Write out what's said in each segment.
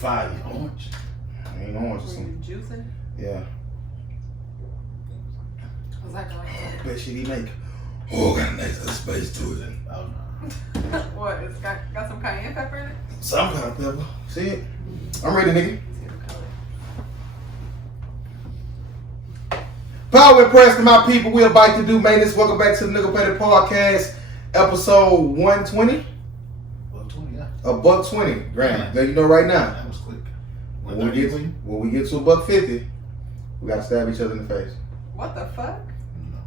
fire. Orange. Ain't orange or Were you something. juicing? Yeah. Was that going on? Bet shit he make. Oh, got a nice space to it. Oh no. What? It's got some cayenne pepper in it? Some kind of pepper. See it? I'm ready, nigga. Let's see the color. Power and press to my people. We're about to do maintenance. Welcome back to the Nigga Petty Podcast, episode 120. $1.20, yeah. $1.20. Grand. Let you know right now. That was quick. When we get to $1.50, we gotta stab each other in the face. What the fuck? No.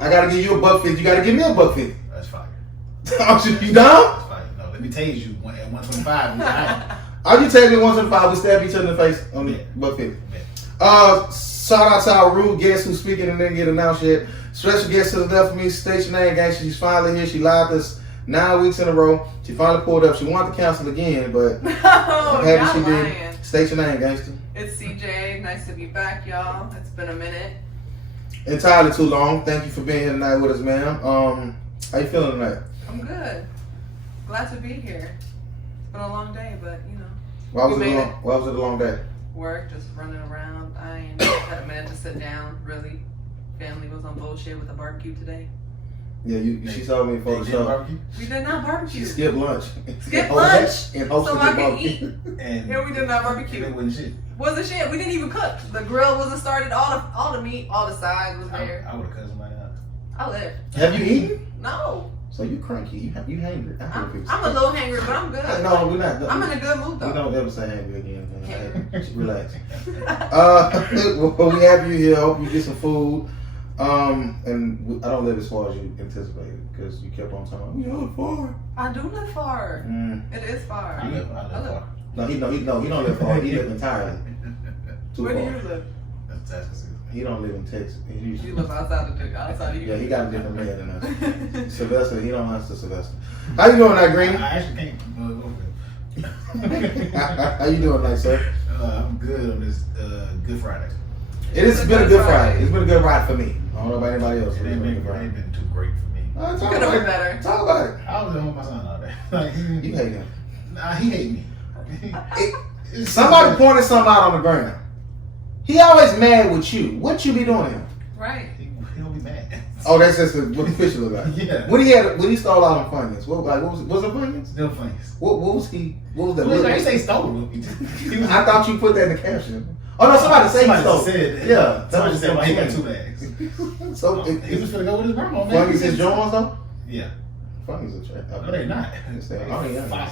I gotta give you $1.50. You gotta give me $1.50. That's fire. You down? That's fire. No, let me tase you at 125. Are you taking 125? We stab each other in the face on the $1.50. Shout out to our rude guest who's speaking and didn't get announced yet. Special guest to the left of me, Station 9 gang. She's finally here. She live us 9 weeks in a row. She finally pulled up. She wanted to cancel again, but I'm happy she did. Station 9 gangster. It's CJ. Nice to be back, y'all. It's been a minute. Entirely too long. Thank you for being here tonight with us, ma'am. How you feeling tonight? I'm good. Glad to be here. It's been a long day, but you know. Why was it a long day? Work, just running around. I ain't had a minute to sit down, really. Family was on bullshit with the barbecue today. Yeah, she told me before the show. Barbecue? We did not barbecue. She skipped lunch. Skip lunch? And So hosted I the can barbecue. eat. And Here we did not barbecue. it wasn't shit. Wasn't shit. We didn't even cook. The grill wasn't started. All the meat, all the sides was there. I would have cut somebody out. I lived. Have you eaten? No. So you cranky. You hangry. I'm a little hangry, but I'm good. No, we're not. I'm in a good mood though. We don't ever say hangry again. Man. Relax. Well, we have you here. Hope you get some food. And I don't live as far as you anticipated because you kept on talking. We live far. I do live far. It is far. I live far. No, he don't live far. He live entirely. Too Where far. do you live? That's Texas. He don't live in Texas. You live outside of you. Yeah, he got a different man than us. Sylvester, he don't answer Sylvester. How you doing tonight, Green? I actually can't. How you doing tonight, sir? I'm good on this Good Friday. It has been a good Friday. It's been a good ride for me. I don't know about anybody else. It ain't been too great for me. Could have been better. Talk about it. I was at home with my son all day. Like, You hate him. Nah, he hate me. Somebody pointed something out on the ground. He always mad with you. What you be doing to him? Right. He don't be mad. Oh, that's just what the fish look like. Yeah. When he stole out on Funyuns, what was it? Was it Funyuns? Still funnies. What was he? What was that? Well, you say stolen. I thought you put that in the caption. Oh no, somebody said he stole. Said, Yeah, somebody said he got 2 bags. So He was finna go with his grandma, man. Funyuns is Jones though. Yeah. Funyuns are trash. No, they're not. They're Fire.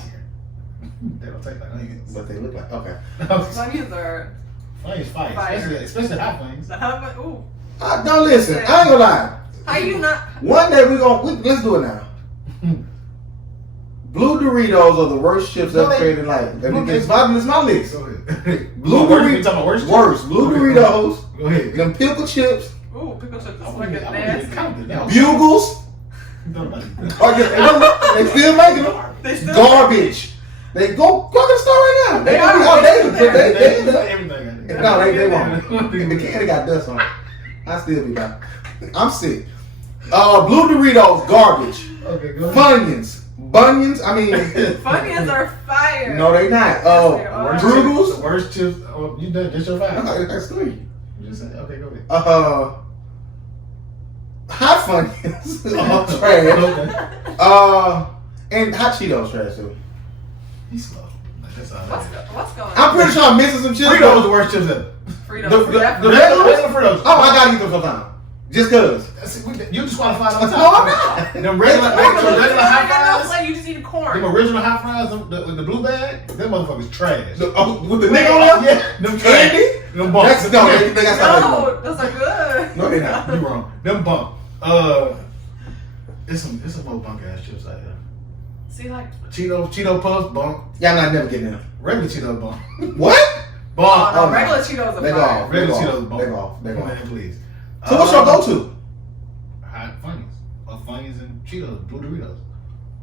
They don't taste like onions. But they look like okay. Funyuns are. Funny is fire. Fire. Especially hot funnies. Ooh. Don't listen. I ain't gonna lie. How you not? One day let's do it now. Blue Doritos are the worst chips ever created in life. It's my list. Go ahead. Blue You talking about Doritos. worst? Worst. Blue Doritos. Go ahead. Them pickle chips. Ooh, pickle chips is I fucking wouldn't nasty. Bugles. They still making them. They still Garbage. They go to the store right now. They are. Everything. No, they won't. The candy got dust on it. I still be back. I'm sick. Blue Doritos, garbage. Okay, go ahead. Funyuns. Bunions, I mean. Funyuns are fire. No, they not. Brugels. The worst chips. Oh, you done? That's your 5. That's 3. You just said, okay, go ahead. Hot Funyuns. All trash. Okay. And hot Cheetos trash too. He's slow. That's all. What's going on? I'm pretty sure I'm missing some chips. Fritos was the worst chips ever. Fritos. The Definitely. regular Fritos. Oh, I gotta eat them sometime. Just cause. You disqualified all the No, time. I'm not. Them regular hot fries. Like you just eat corn. Them original hot fries, the blue bag, them motherfuckers trash. With the nigga on there? Yeah, them trash. Candy? Them bumps. They got No, those are good. No, they're not. You wrong. Them bump. It's some more bunk ass chips out here. See, like. Cheeto puffs, bump. Y'all not never getting them. Regular Cheeto bump. What? Bump. No, regular Cheetos are They fire. go Regular off. Cheetos bump. They go off. Man, please. So what's your go-to? Hot Funyuns. Funyuns and Cheetos, Blue Doritos.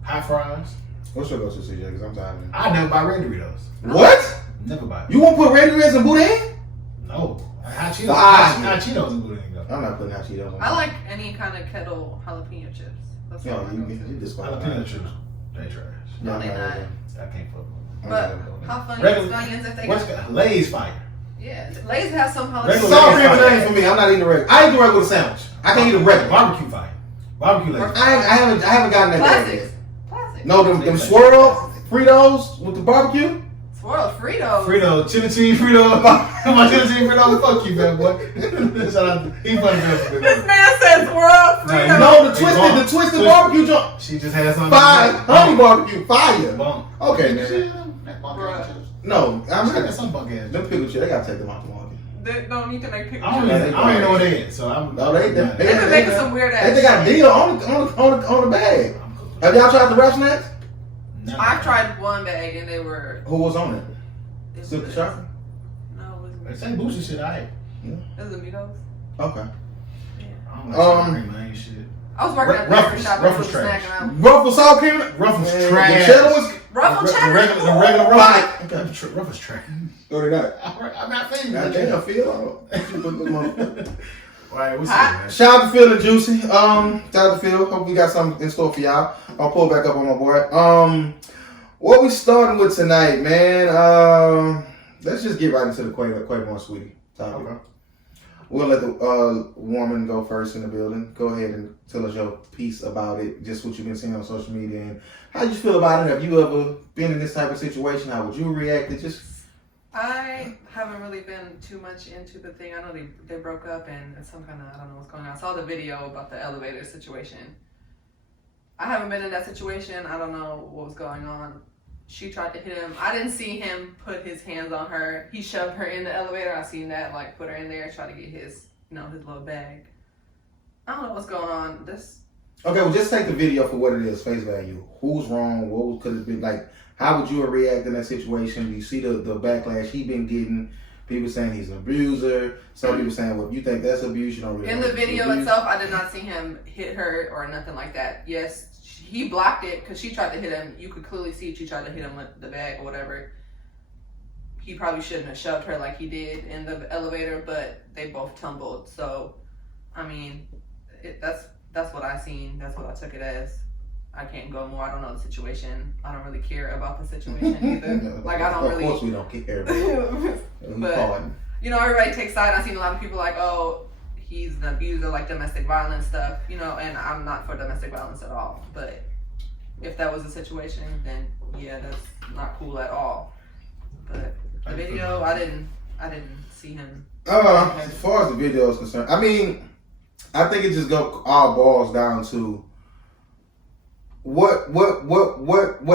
Hot fries. What's your go-to, CJ? Because I'm tired of it. I never buy red Doritos. What? Never buy. You won't put red Doritos in boudin? No. Hot Cheetos. Fine. Hot Cheetos and Boudin. I'm not putting hot Cheetos on. I like any kind of kettle jalapeno chips. That's Yo, all I go you to. just Jalapeno chips. They trash. No, they not. I can't fuck with them. But how funny Regular- is Funyuns if they What's got... Lay's fire? Yeah, Lay's has some Regular holiday. Sour cream Lay's and fire. onion for me. I'm not eating the regular. I eat the regular sandwich. I can't eat the regular. Barbecue fire. Barbecue Lay's. I haven't gotten that bag Classics. yet. Classics. No, them swirl Fritos with the barbecue. Swirl Fritos. Frito, chili cheese Frito. My chili cheese Frito. Fuck you, bad boy. Shout out. He funny for This man said swirl Fritos. No, the twisted barbecue joint. She just has something. Fire, honey barbecue, fire. Bump. Okay, man. No, I'm That's not. some bunk ass. Them pickle chips, they gotta take them out the market. They don't need to make pictures. I don't even know what they is, so I'm. No, they They've been making some weird ass They got a shit. deal on the bag. Have y'all tried the rap snacks? I've tried one bag and they were. Who was on it? It Silk the was- Shocker? No, it They wasn't. say booster shit, alright. It was Amigos. Okay. I don't like sour cream, man, shit. I was working at the Ruffles- bakery shop and Ruffles food snack trash. and Ruffles sour cream? Ruffles Man, trash. The cheddar was. Ruffle The cheddar. regular Fine. Ruffles. Ruffles trash. No, they're not. I'm not famous. Goddamn, Phil. Alright, what's Hot. up, man? Shout out to Phil and Juicy. Shout out to Phil. Hope we got something in store for y'all. I'll pull back up on my boy. What we starting with tonight, man? Let's just get right into the Quavo Sweetie topic. Okay. We'll let the woman go first in the building. Go ahead and tell us your piece about it, just what you've been seeing on social media and how you feel about it. Have you ever been in this type of situation? How would you react? It just I haven't really been too much into the thing. I know they broke up and it's some kind of, I don't know what's going on. I saw the video about the elevator situation. I haven't been in that situation. I don't know what was going on. She tried to hit him. I didn't see him put his hands on her. He shoved her in the elevator. I seen that, like, put her in there, try to get his, his little bag. I don't know what's going on. okay. Well, just take the video for what it is, face value. Who's wrong? What could it be like? How would you have reacted in that situation? You see the backlash he been getting. People saying he's an abuser. Some people saying, well, if you think that's abuse, you don't really. In the video itself, I did not see him hit her or nothing like that. Yes, he blocked it because she tried to hit him. You could clearly see she tried to hit him with the bag or whatever. He probably shouldn't have shoved her like he did in the elevator, but they both tumbled. So, I mean, that's what I seen. That's what I took it as. I can't go more. I don't know the situation. I don't really care about the situation either. Like, I don't really. Of course, we don't care. But, everybody takes side. I've seen a lot of people like, oh, he's an abuser, like domestic violence stuff, and I'm not for domestic violence at all. But if that was the situation, then yeah, that's not cool at all. But the video, I didn't see him. As far as the video is concerned, I mean, I think it just all boils down to what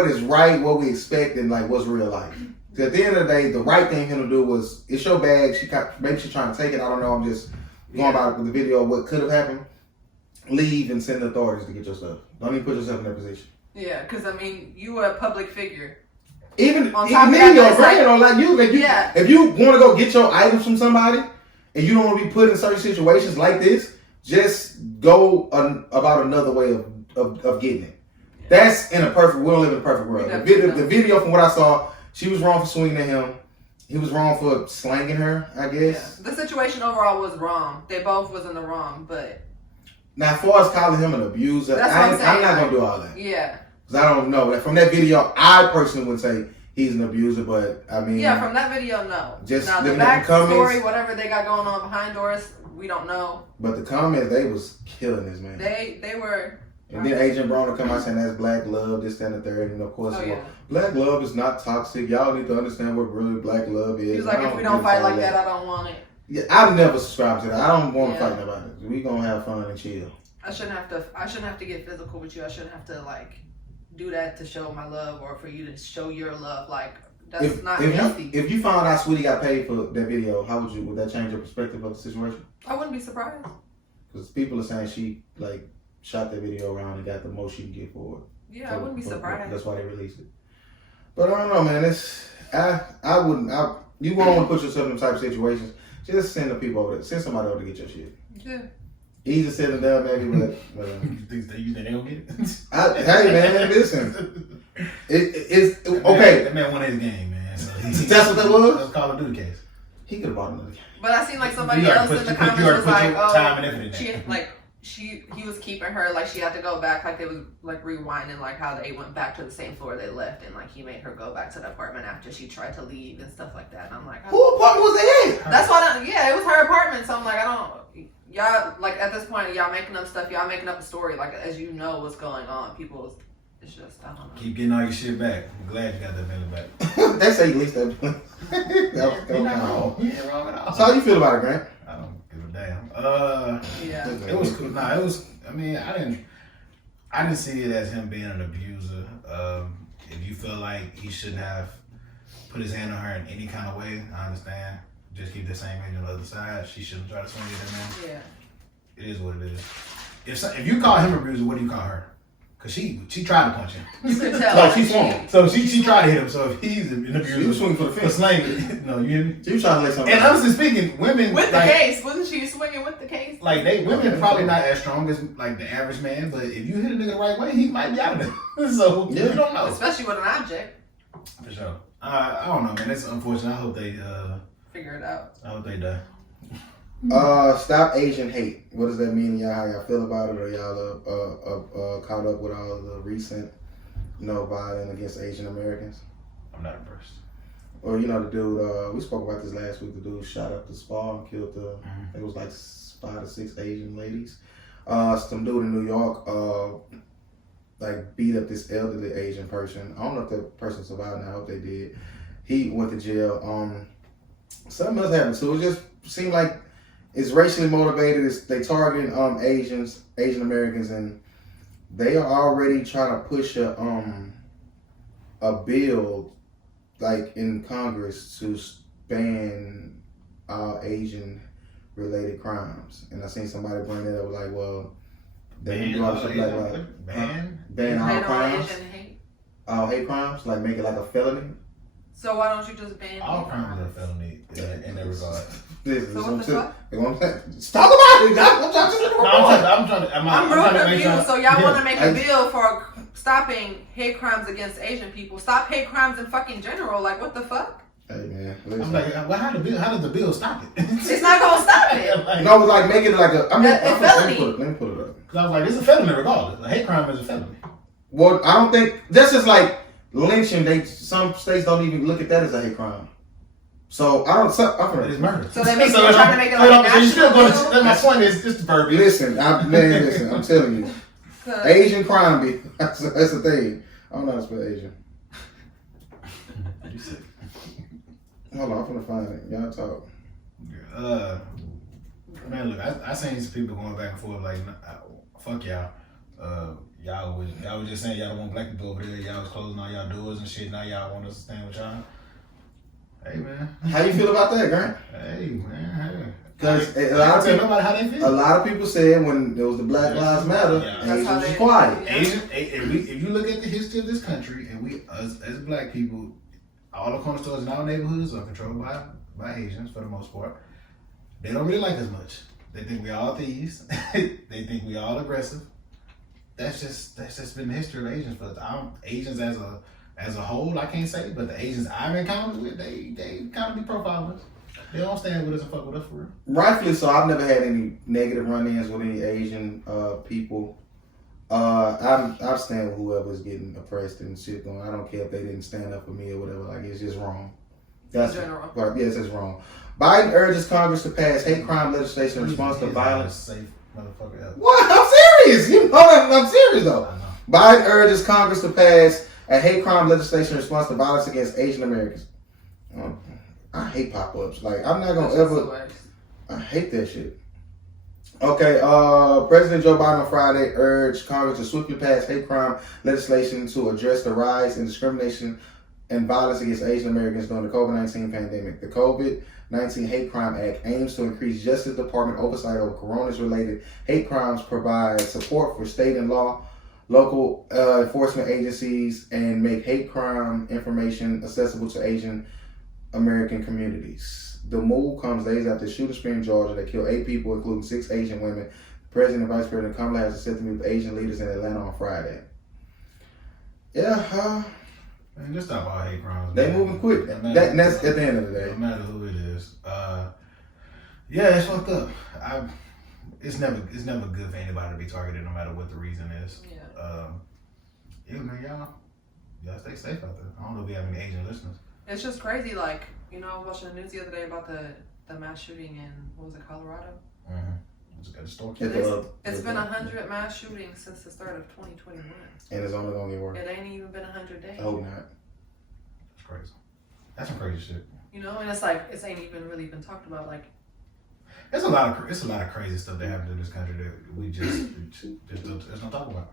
is right, what we expect, and like what's real life. At the end of the day, the right thing for him to do was, it's your bag. Maybe she's trying to take it. I don't know. I'm just going by the video of what could have happened. Leave and send the authorities to get your stuff. Don't even put yourself in that position. Yeah, because I mean, you are a public figure. Even me On or top of that, it's friend or like- like you, if you want to go get your items from somebody and you don't want to be put in certain situations like this, just go about another way of getting it. Yeah. That's we don't live in a perfect world. The video from what I saw, she was wrong for swinging at him. He was wrong for slanging her, I guess. Yeah. The situation overall was wrong. They both was in the wrong, but now as far as calling him an abuser, I'm not gonna do all that. Yeah. Because I don't know. From that video, I personally would say he's an abuser, but I mean... Yeah, from that video, no. Just now, the looking at the comments, backstory, whatever they got going on behind doors, we don't know. But the comments, they was killing this man. They were... And then Agent Brown will come out saying that's black love, this, that, and the third. And of course, black love is not toxic. Y'all need to understand what really black love is. He's like, if we don't fight like that, I don't want it. Yeah, I've never subscribed to that. I don't want to fight about it. We gonna have fun and chill. I shouldn't have to get physical with you. I shouldn't have to like do that to show my love or for you to show your love. Like that's not healthy. If you found out Sweetie got paid for that video, how would that change your perspective of the situation? I wouldn't be surprised. Because people are saying she like shot that video around and got the most she can get for it. Yeah, I wouldn't be surprised. That's why they released it. But I don't know, man. I wouldn't. You won't want to put yourself in type of situations. Just send the people over there. Send somebody over to get your shit. Yeah. Easy said and done, maybe, but you think they don't get it? Hey, man, listen. It's okay. That man won his game, man. So that's what that was? That's Call of Duty case. He could have bought another game. But I seen like somebody else in the comments was like, oh, she like he was keeping her, like she had to go back, like they was like rewinding like how they went back to the same floor they left, and like he made her go back to the apartment after she tried to leave and stuff like that. And I'm like, who apartment was it? That's why it was her apartment. So I'm like, y'all, like at this point, y'all making up stuff, y'all making up a story, like as you know what's going on. People, it's just, I don't know. Keep getting all your shit back. I'm glad you got that feeling back. That's how you least that. You're not wrong. You ain't wrong at all. So how you feel about it, Grant? I don't give a damn. Yeah. It was cool. Nah, it was. I mean, I didn't see it as him being an abuser. If you feel like he shouldn't have put his hand on her in any kind of way, I understand. Just keep the same age on the other side. She shouldn't try to swing it in there. Yeah. It is what it is. If you call him an abuser, what do you call her? Cause she tried to punch him. You could tell. Like she swung. So she tried to hit him. So if he's an abuser, She was swinging for the for fence. slaying, no, you hear me? She was trying to let something. And honestly speaking, women With the like, case, wasn't she swinging with the case? like women probably not as strong as like the average man, but if you hit a nigga the right way, he might be out of there. So Yeah. you don't know. Especially with an object. For sure. I don't know, man. It's unfortunate. I hope they Figure it out. I hope they die. Stop Asian hate. What does that mean, y'all? How y'all feel about it? Or y'all caught up with all the recent, violence against Asian Americans? I'm not impressed. Or the dude, we spoke about this last week. The dude shot up the spa and killed it was like 5 to 6 Asian ladies. Some dude in New York, like beat up this elderly Asian person. I don't know if that person survived. And I hope they did. He went to jail. Something else happened. So it just seemed like it's racially motivated. They targeting Asian Americans, and they are already trying to push a bill like in Congress to ban all Asian related crimes. And I seen somebody bring it up like, well, they do all stuff like ban all crimes, Asian hate. all hate crimes, like make it like a felony. So why don't you just ban All crimes are a felony in that regard. This is So what the fuck? I'm saying. Stop about it. I'm trying to I'm real confused. So y'all want to make a I- bill for stopping hate crimes against Asian people? Stop hate crimes in fucking general. Like what the fuck? Hey man, I'm listen. like, well, how does the bill stop it? It's not gonna stop it. Like, No, it's like make it like a. I mean, A felony. let me put it up. Cause I was like, it's a felony regardless. A hate crime is a felony. Well, I don't think that's just like lynching. Some states don't even look at that as a hate crime. So I don't. But it's murder. So they make you trying to make it like a so you still national going. bill? My point is, it's the verbiage. Listen, I'm telling you, Asian crime be that's the thing. I don't know how to spell Asian. You sick. Hold on, I'm gonna find it. Y'all talk. Man, look, I seen some people going back and forth like, fuck y'all. Y'all was just saying y'all don't want black people over there. Y'all was closing all y'all doors and shit. Now y'all want us to stand with y'all. Hey man. How you feel about that, Grant? Hey man. Hey. Because I don't tell nobody how they feel. a lot of people said when there was the Black Lives Matter, Yeah. Asians how was they- quiet. If you look at the history of this country, and we as black people, all the corner stores in our neighborhoods are controlled by Asians for the most part. They don't really like us much. They think we all thieves. They think we all aggressive. That's just been the history of Asians for us. Asians as a whole, I can't say, but the Asians I've encountered with, they kind of be profiling us. They don't stand with us and fuck with us for real. Rightfully so. I've never had any negative run-ins with any Asian people. I stand with whoever's getting oppressed and shit going. I don't care if they didn't stand up for me or whatever. Like it's just wrong. That's general. But yes, it's wrong. Biden urges Congress to pass hate crime legislation in response to violence. Safe motherfucker ever. What? I'm serious. You know that I'm serious though. I know. Biden urges Congress to pass a hate crime legislation in response to violence against Asian Americans. I hate pop-ups. Like I'm not gonna ever. I hate that shit. Okay, President Joe Biden on Friday urged Congress to swiftly pass hate crime legislation to address the rise in discrimination and violence against Asian Americans during the COVID-19 pandemic. The COVID-19 Hate Crime Act aims to increase Justice Department oversight over coronavirus-related hate crimes, provide support for state and local enforcement agencies, and make hate crime information accessible to Asian American communities. The move comes days after the shooting spree in Georgia that killed 8 people, including 6 Asian women. President and Vice President Kamala Harris are set to meet with Asian leaders in Atlanta on Friday. Yeah, Man, just stop all hate crimes. they man. moving quick. That's at the end of the day. No matter who it is. Yeah, it's fucked up. it's never good for anybody to be targeted, no matter what the reason is. Yeah, man, y'all stay safe out there. I don't know if we have any Asian listeners. It's just crazy, like, you know, I was watching the news the other day about the mass shooting in, what was it, Colorado? It's been 100 mass shootings since the start of 2021. And it's only gonna get worse. It ain't even been 100 days. I hope not. That's crazy. That's some crazy shit. You know, and it's like, it ain't even really been talked about, like. It's a lot of crazy stuff that happened in this country that we just don't talk about.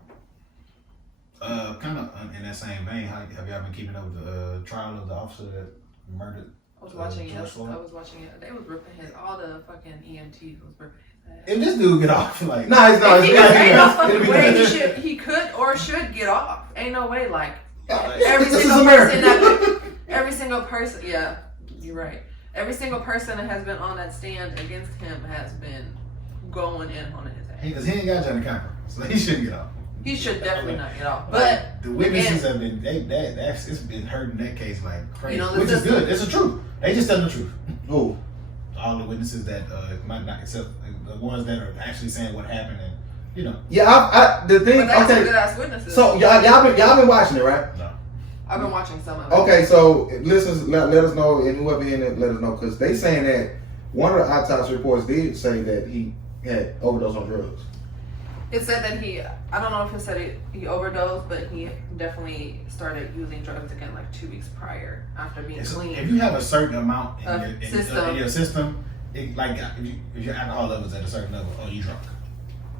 Kind of in that same vein, have y'all been keeping up with the trial of the officer that murdered? I was watching it. They was ripping all the fucking EMTs was ripping his ass. If this dude get off, like, no, it's not. Ain't no fucking way he could or should get off. Ain't no way, like every single person. Yeah, you're right. Every single person that has been on that stand against him has been going in on his ass. Because he ain't got Johnny Camper, so he shouldn't get off. He should definitely not get off. But the witnesses have been it's been hurting that case like crazy, you know, which is good. It's the truth. They just tell the truth. Who? All the witnesses that might not, except the ones that are actually saying what happened, and you know. Yeah, the thing. But Okay. good ass witnesses. So y'all been watching it, right? No. I've been watching some of it. Okay, so listeners, let us know, and whoever in it, let us know, because they saying that one of the autopsy reports did say that he had overdosed on drugs. It said that I don't know if it said he overdosed, but he definitely started using drugs again like 2 weeks prior after being clean. If you have a certain amount in your system, like if your alcohol level is at a certain level, you drunk.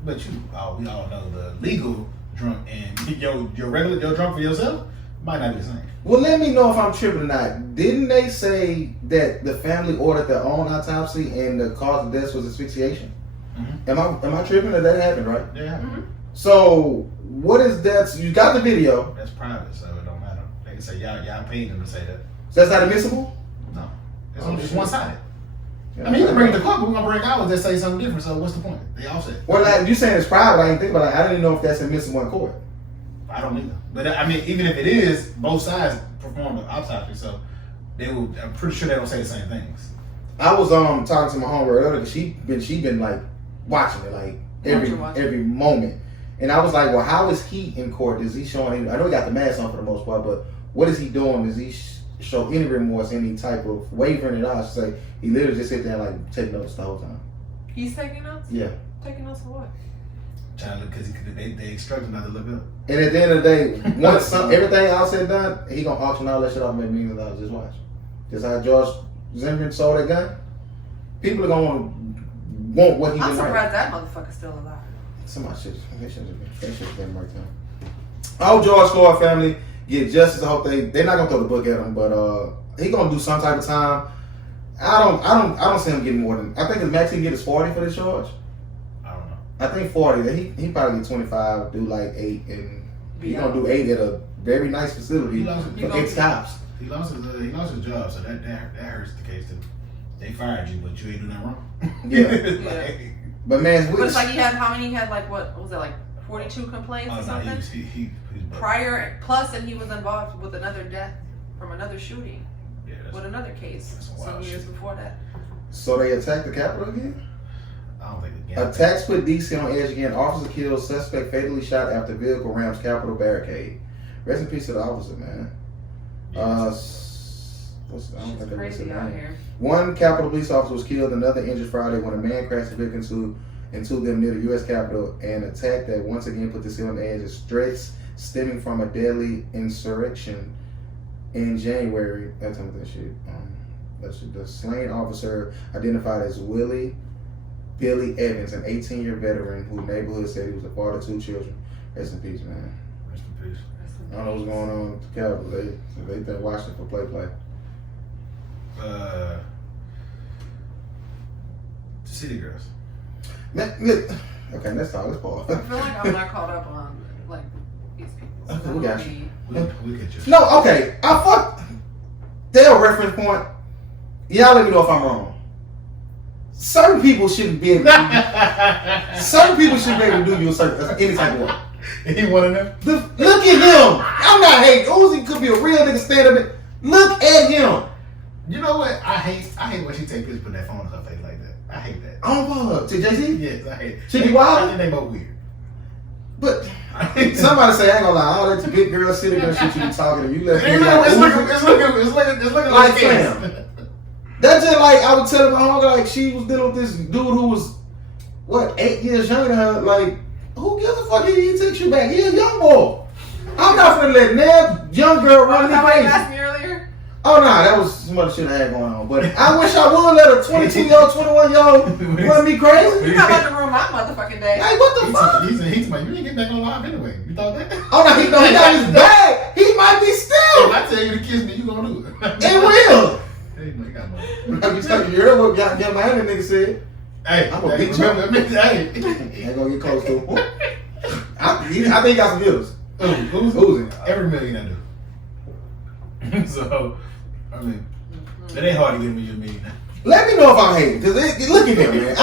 But we all know the legal drunk and your drunk for yourself might not be the same. Well, let me know if I'm tripping or not. Didn't they say that the family ordered their own autopsy and the cause of death was asphyxiation? Mm-hmm. Am I tripping or that happened, right? Yeah. Mm-hmm. So what is that? So you got the video. That's private, so it don't matter. They can say y'all paid them to say that. So that's not admissible? No. It's one sided. Yeah, I mean, you can bring the court, but we're gonna bring ours that say something different. So what's the point? They all say. Well, like you saying it's private, I didn't think about it. I didn't even know if that's admissible in court. I don't either. But I mean, even if it is, both sides performed an autopsy, so I'm pretty sure they don't say the same things. I was talking to my homegirl earlier because she been like watching it like every moment, and I was like, well, how is he in court? Is he showing? I know he got the mask on for the most part, but what is he doing? Does he show any remorse, any type of wavering at all? I should say he literally just sit there and like take notes the whole time. He's taking notes. Yeah. Taking notes for what? Because they instructed him not to look up. And at the end of the day, once everything else said done, he gonna auction all that shit off and make millions of dollars. Just watch. Just how George Zimmerman sold that gun. People are gonna want what he did. I'm surprised that motherfucker's still alive. Somebody should have been worked out. I hope George Floyd family get justice. I hope they're not gonna throw the book at him, but he gonna do some type of time. I don't see him getting more than. I think his max he get is 40 for this charge. I think 40. He probably get 25, do like 8, and he gonna do 8 at a very nice facility for ex-cops. He lost his job, so that hurts the case too. They fired you, but you ain't doing nothing wrong. Yeah. But man, but it's like he had how many? He had like what was it, like 42 complaints or something? He prior plus, and he was involved with another death from another shooting with another case some years before that. So they attacked the Capitol again? I don't think again. Attacks put DC on edge again. Officer killed, suspect fatally shot after vehicle rams Capitol barricade. Rest in peace to the officer, man. Yes. I don't think crazy out here. One Capitol police officer was killed, another injured Friday when a man crashed a vehicle into them near the U.S. Capitol. An attack that once again put the city on the edge of threats stemming from a deadly insurrection in January. That's some of that shit. The slain officer identified as Billy Evans, an 18-year veteran whose neighborhood said he was the father of 2 children. Rest in peace, man. Rest in peace. I don't know what's going on with the Capitol. They've been watching for play. The City Girls. Man, okay, let's talk. Let's pause. I feel like I'm not caught up on like these people. Okay, we got you. We get you. No, okay. I fuck. They're a reference point. Y'all let me know if I'm wrong. Certain people shouldn't be able to certain people shouldn't be able to do you any type of way. He one of them? Look at him. I'm not hating. Uzi could be a real nigga stand up. Look at him. You know what? I hate when she take pictures, put that phone in her face like that. I hate that. Oh, to Jay-Z? Yes, I hate it. She be wild? I think they both weird. But somebody say, I ain't gonna lie, all that big girl sitting there shit you be talking to, you let me It's looking like fam. That's just like I would tell my homegirl, like she was dealing with this dude who was what 8 years younger than her. Like, who gives a fuck if he takes you back? He a young boy. I'm not gonna let that young girl run me crazy. Asked me earlier. Oh no, that was some other shit I had going on. But I wish I would let a 22-year-old, 21-year-old run me crazy. You're not about to ruin my motherfucking day. Like what the fuck? He's like, you didn't get back on live anyway. You thought that? Oh no, he got his bag. He might be If still. I tell you to kiss me, you gonna do it. It will. Hey, man, got money. You heard what Young Miami nigga said? Hey, I'm gonna beat you. Hey. Ain't gonna get close to him. I think he got some views. Who's it? Every million I do. So, I mean, it ain't hard to get me your million. Let me know if I'm hating, cause look at him, man.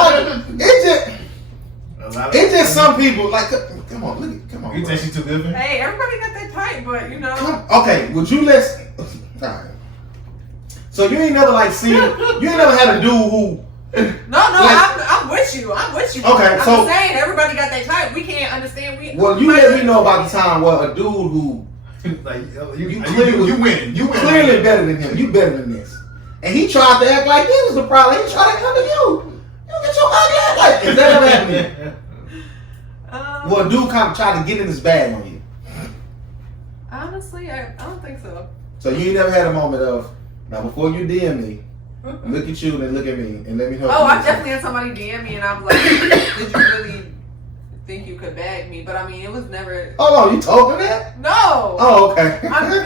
It's just some people like. Come on, come on. You think she too good for me? Hey, everybody got that type, but you know. Okay, would you all right. So you ain't never like seen. You ain't never had a dude who. No, I'm with you. I'm with you. Okay, I'm so just saying everybody got that type. We can't understand. Well, you let me know about the time where a dude who like you winning. You clearly better than him. You better than this, and he tried to act like he was the problem. He tried to come to you. You get your ugly ass like. Is that ever happening? Well, a dude kind of tried to get in his bag on you. Honestly, I don't think so. So you ain't never had a moment of now before you DM me. Look at you and look at me and let me know. Oh, I definitely had somebody DM me and I was like, did you really think you could bag me? But I mean, it was never. Hold on, you told me that? No. Oh, okay.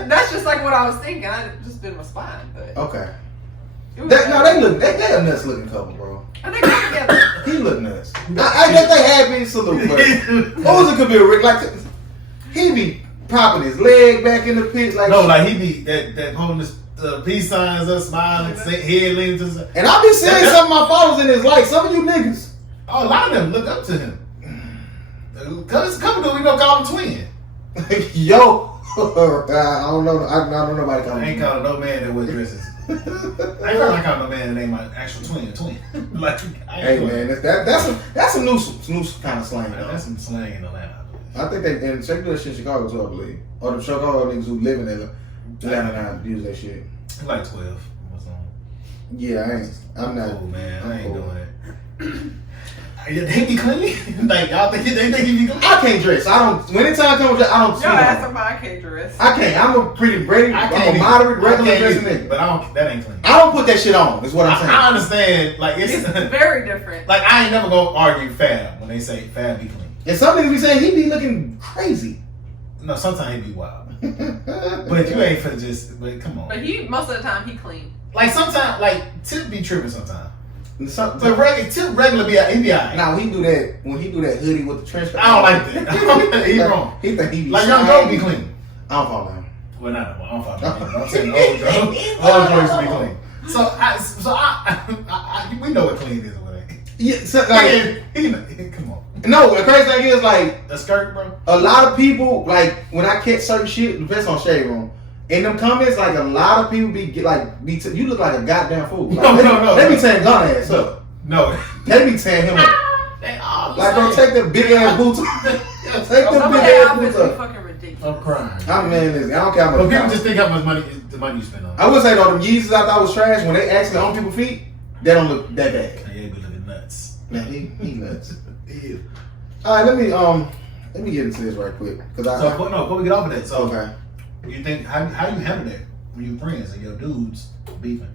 That's just like what I was thinking. I just didn't respond. But okay. they They a nuts looking couple, bro. And they got together. He look nuts. I guess they happy salute, but Uzi could be a Rick like he be popping his leg back in the pit like no, like he be that holding his peace signs up, smiling, head leaning to the. And I be seeing some of my followers in his life. Some of you niggas. Oh, a lot of them look up to him. Cause it's a couple of them we gonna call him twin. Yo, I don't know. I don't know nobody calling. I ain't calling no man that wears dresses. I ain't probably calling no man that ain't my actual twin. Like, hey man, that's some new kind of slang. That's some slang in Atlanta. I think they do that shit in Chicago too, I believe. Or the Chicago niggas who live in Atlanta now use that shit. Like 12. What's on? Yeah, I'm not. Oh man, I ain't doing that. They be clean? Like y'all think they think he be clean? I can't dress. I don't. When the time comes, I don't. Yo, ask somebody I can't dress. I can't. I'm a pretty ready. I'm a moderate, regular dressing nigga. But that ain't clean. I don't put that shit on. Is what I'm saying. I understand. Like it's very different. Like I ain't never gonna argue Fab when they say Fab be clean. And some niggas be saying he be looking crazy. No, sometimes he be wild. But you ain't finna just. But come on. But most of the time he clean. Like sometimes, like Tip be tripping sometimes. But Tip regular he be alright. Now he do that when he do that hoodie with the trench coat. I don't like that. He wrong. He think he be like Young Joe be clean. I don't follow him. Well, not I don't follow him. I'm saying old Joe. Old Joe used to be clean. So we know what clean is or what ain't. Yeah, so like, come on. No, the crazy thing is like a skirt, bro. A lot of people like when I catch certain shit, depends on Shade Room. In them comments, like a lot of people you look like a goddamn fool. Like, no. They be tearing Gunna ass up. No. They be tearing him up. They all like, bro, take them big ass boots. Take them big ass boots up. Fucking ridiculous. I'm crying. I'm man, listen, I don't care how much. But people just think how much money you spend on. I would say though, them Yeezys I thought was trash. When they actually on people's feet, they don't look that bad. Yeah, be looking nuts. Man, he nuts. Yeah. All right, let me get into this right quick before we get off of that, so okay. You think how you handle that when you friends and your dudes beefing?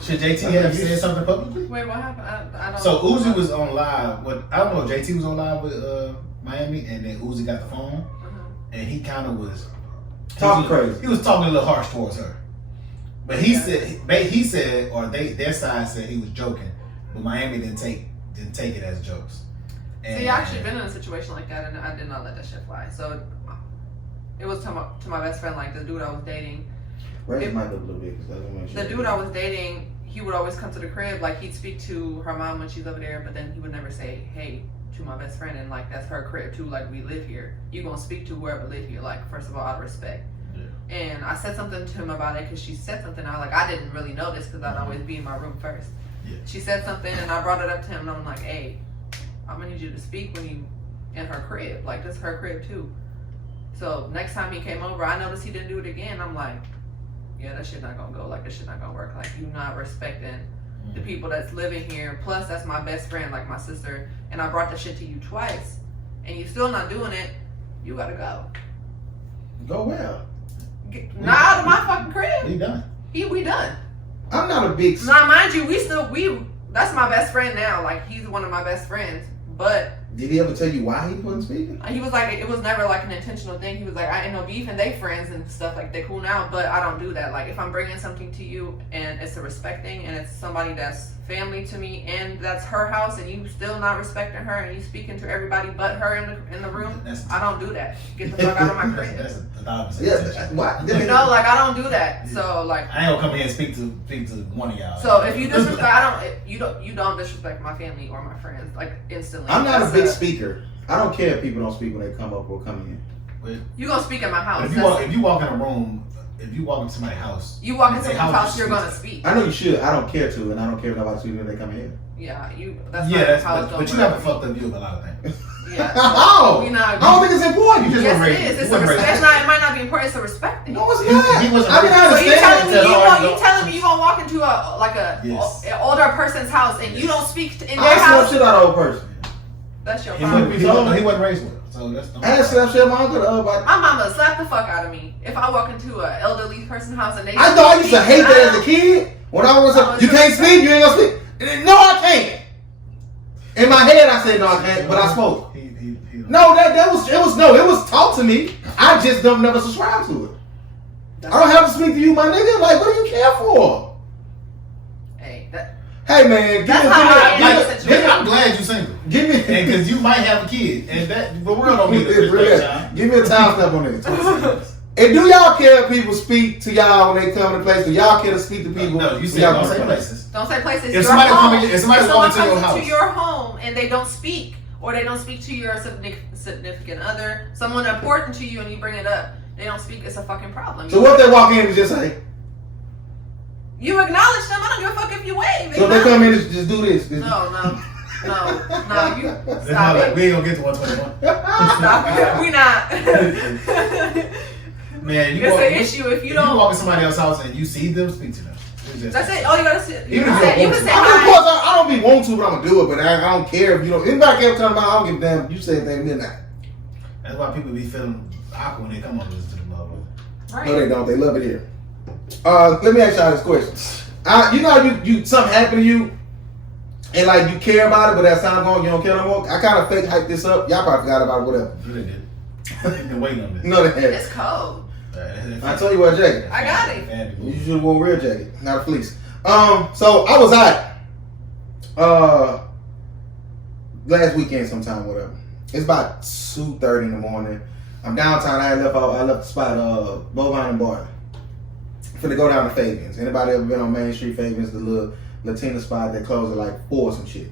Should JT have said something publicly? Wait, what happened? I don't. So Uzi was on live. I don't know. JT was on live with Miami, and then Uzi got the phone, and he kind of was talking crazy. He was talking a little harsh towards her, but he said their side said he was joking, but Miami didn't take it as jokes. And see, I actually been in a situation like that, and I did not let that shit fly. So it was to my best friend, like the dude I was dating. Raise my mic up a little bit, because the dude I was dating, he would always come to the crib, like he'd speak to her mom when she's over there, but then he would never say, hey, to my best friend, and like that's her crib too, like we live here. You gonna speak to whoever live here, like first of all, out of respect. Yeah. And I said something to him about it because she said something. I didn't really notice because I'd always be in my room first. Yeah. She said something and I brought it up to him and I'm like, hey, I'm gonna need you to speak when you in her crib. Like, this is her crib too. So next time he came over, I noticed he didn't do it again. I'm like, yeah, that shit not gonna go. Like, this shit not gonna work. Like, you not respecting the people that's living here. Plus, that's my best friend, like my sister. And I brought the shit to you twice, and you still not doing it. You gotta go. Go where? Not out of my fucking crib. We done. We done. I'm not a big. Now, mind you, that's my best friend now. Like, he's one of my best friends. But did he ever tell you why he wasn't speaking? he was like, it was never like an intentional thing. He was like, I ain't no beef, and they friends and stuff, like, they cool now, but I don't do that. Like, if I'm bringing something to you and it's a respect thing and it's somebody that's family to me and that's her house and you still not respecting her and you speaking to everybody but her in the room, I don't do that. Get the fuck out of my crib. That's 1,000%. Yeah, what? You know, like, I don't do that. So, like, I ain't gonna come here and speak to one of y'all. So if you disrespect, you don't disrespect my family or my friends, like, instantly. I'm not a big speaker. I don't care if people don't speak when they come up or come in. But you gonna speak in my house. if you walk in a room, if you walk into somebody's house, you walk into someone's house, you're gonna speak. I know you should. I don't care to, and I don't care if nobody speaks when they come in. Yeah, but you have a fucked up view of a lot of things. Yeah. Oh, We not, I don't think it's important. You just yes, weren't it raised- is. It's you a weren't respect. raised- It might not be important. It's a respect thing. No, it's not. He wasn't I mean, I raised- So you understand. telling me you gonna walk into an older person's house and you don't speak in their I slap house? shit out of old person. That's your He problem. wasn't raised with her, so that's. I had slap shit my uncle. My mama slapped the fuck out of me if I walk into an elderly person's house and they. I thought I used to hate that as a kid. When I was you can't speak, you ain't gonna speak. No, I can't. In my head, I said no, I can't, but I spoke. No, it was taught to me. I just don't never subscribe to it. I don't have to speak to you, my nigga. Like, what do you care for? Hey, Hey, man, that's how I am. I'm glad you single. Give me, because you might have a kid, and that the world don't need to give me a time step on this. And do y'all care if people speak to y'all when they come to place? Do y'all care to speak to people? No, you say don't say places. Don't say places. If somebody comes to your house, to your home and they don't speak, or they don't speak to your significant other, someone important to you, and you bring it up, they don't speak. It's a fucking problem. So what if they walk in and just say? You acknowledge them. I don't give a fuck if you wave. So if they come in and just do this. No, you stop it. We ain't gonna get to 121. Stop it. We not. Man, it's an issue if you don't. You walk in somebody else's house and you see them, speak to them. That's it. All you gotta say. You can say I hi. mean, of course, I don't be want to, but I'm gonna do it. But I don't care if you don't. Anybody ever come about, I don't give a damn. If you say anything midnight. That's why people be feeling awkward when they come on this to the mother. Right. No, they don't. They love it here. Let me ask y'all this question. You know, you something happened to you, and like you care about it, but as time going, you don't care no more. I kind of fake hype this up. Y'all probably forgot about it, whatever. You did. You've been waiting on this. No, they haven't. It's cold. I tell you what, jacket. I got it. You should have worn a real jacket, not a fleece. So I was out last weekend sometime, whatever. It's about 2:30 in the morning. I'm downtown. I left the spot, Bovine and Barton. Finna go down to Fabian's. Anybody ever been on Main Street? Fabian's, the little Latina spot that closed at like 4 or some shit.